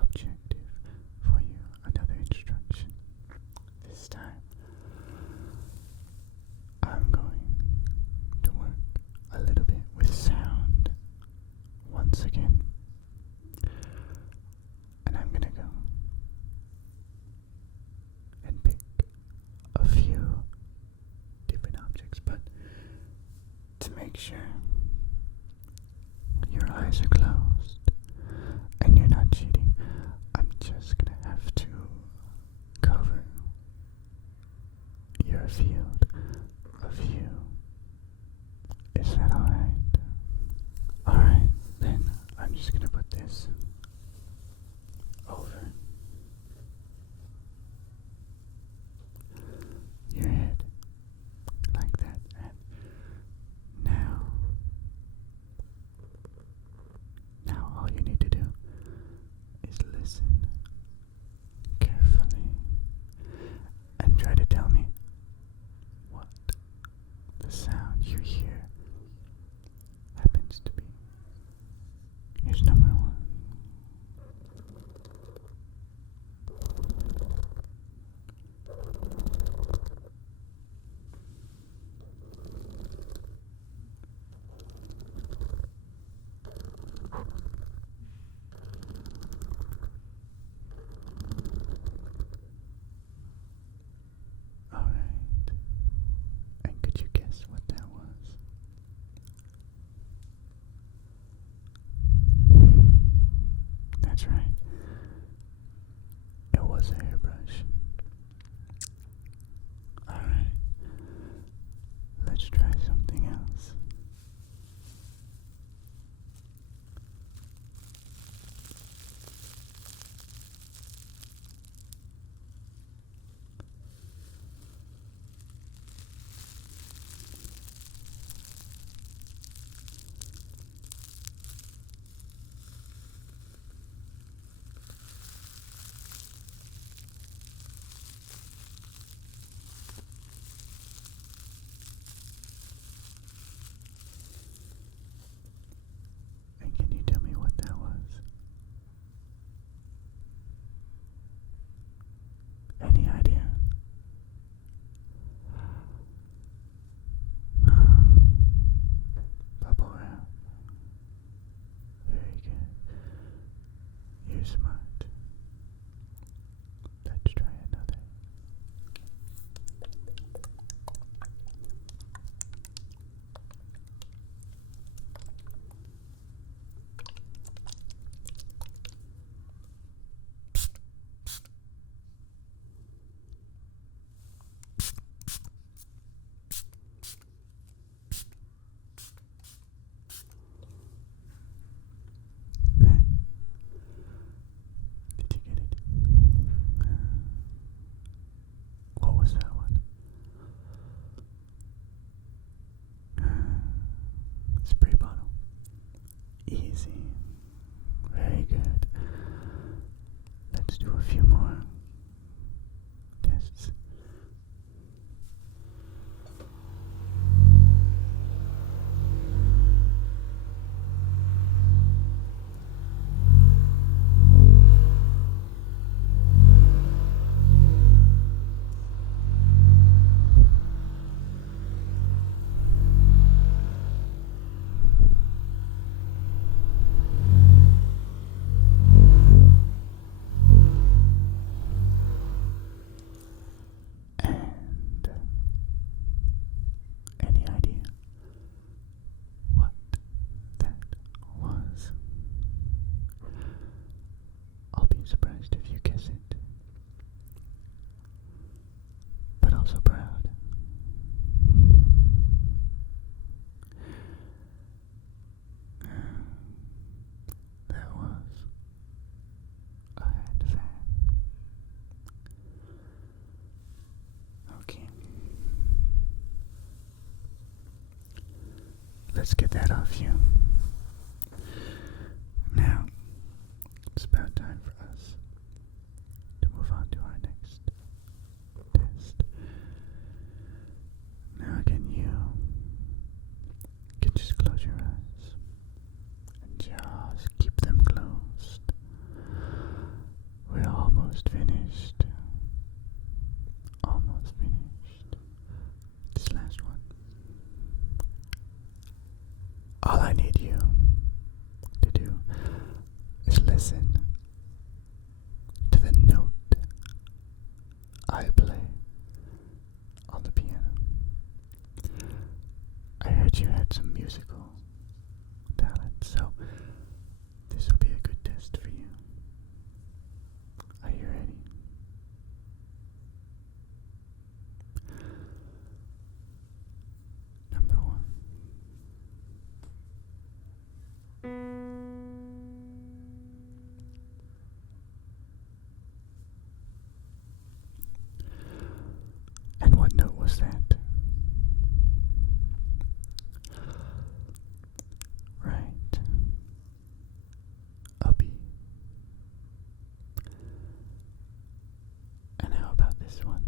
objective for you, another instruction. This time, I'm going to work a little bit with sound once again. And I'm gonna go and pick a few different objects, but to make sure your eyes are closed and you're not cheating, I'm just gonna have to cover your field of view. Is that alright? Alright, then I'm just gonna put this over your head like that, and now all you need to do is listen carefully and try to tell me what the sound you hear happens to be. Here's number 1. Alright. And could you guess what that was? That's right. It was a hairbrush. Alright. Let's try something else. And can you tell me what that was? Any idea? Bubble wrap. Very good. You're smart. Let's try another. Did you get it? What was that one? Spray bottle. Easy. Very good. Let's do a few more tests. And any idea what that was? I'll be surprised if you guess it, but also proud. That was a hand fan. Okay. Let's get that off you. Now, it's about time for us to move on to our next All I need you to do is listen to the note I play on the piano. I heard you had some musical talent, so this will be a good test for you. Are you ready? Number 1. And what note was that? Right. A B. And how about this one?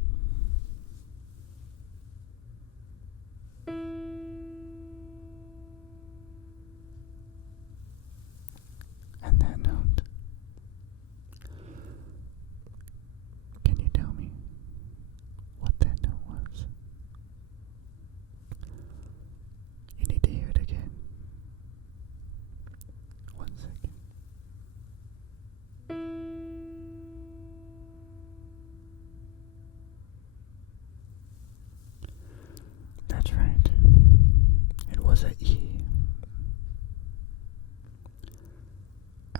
And that note. Can you tell me what that note was? You need to hear it again. 1 second. That's right. It was a E.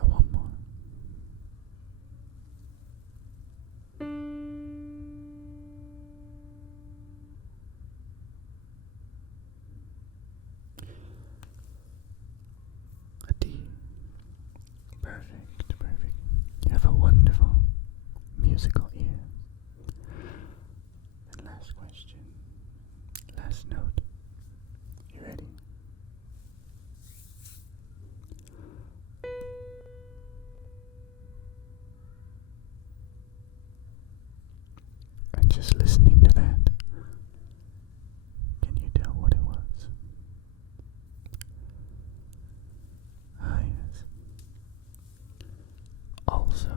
And one more. A D. Perfect, perfect. You have a wonderful musical ear. And last question. Last note. You ready? And just listening to that, can you tell what it was? Ah, yes. Also,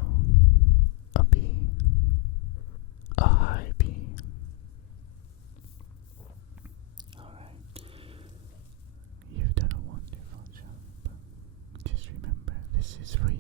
a B. A high B. Alright. You've done a wonderful job. Just remember, this is for you.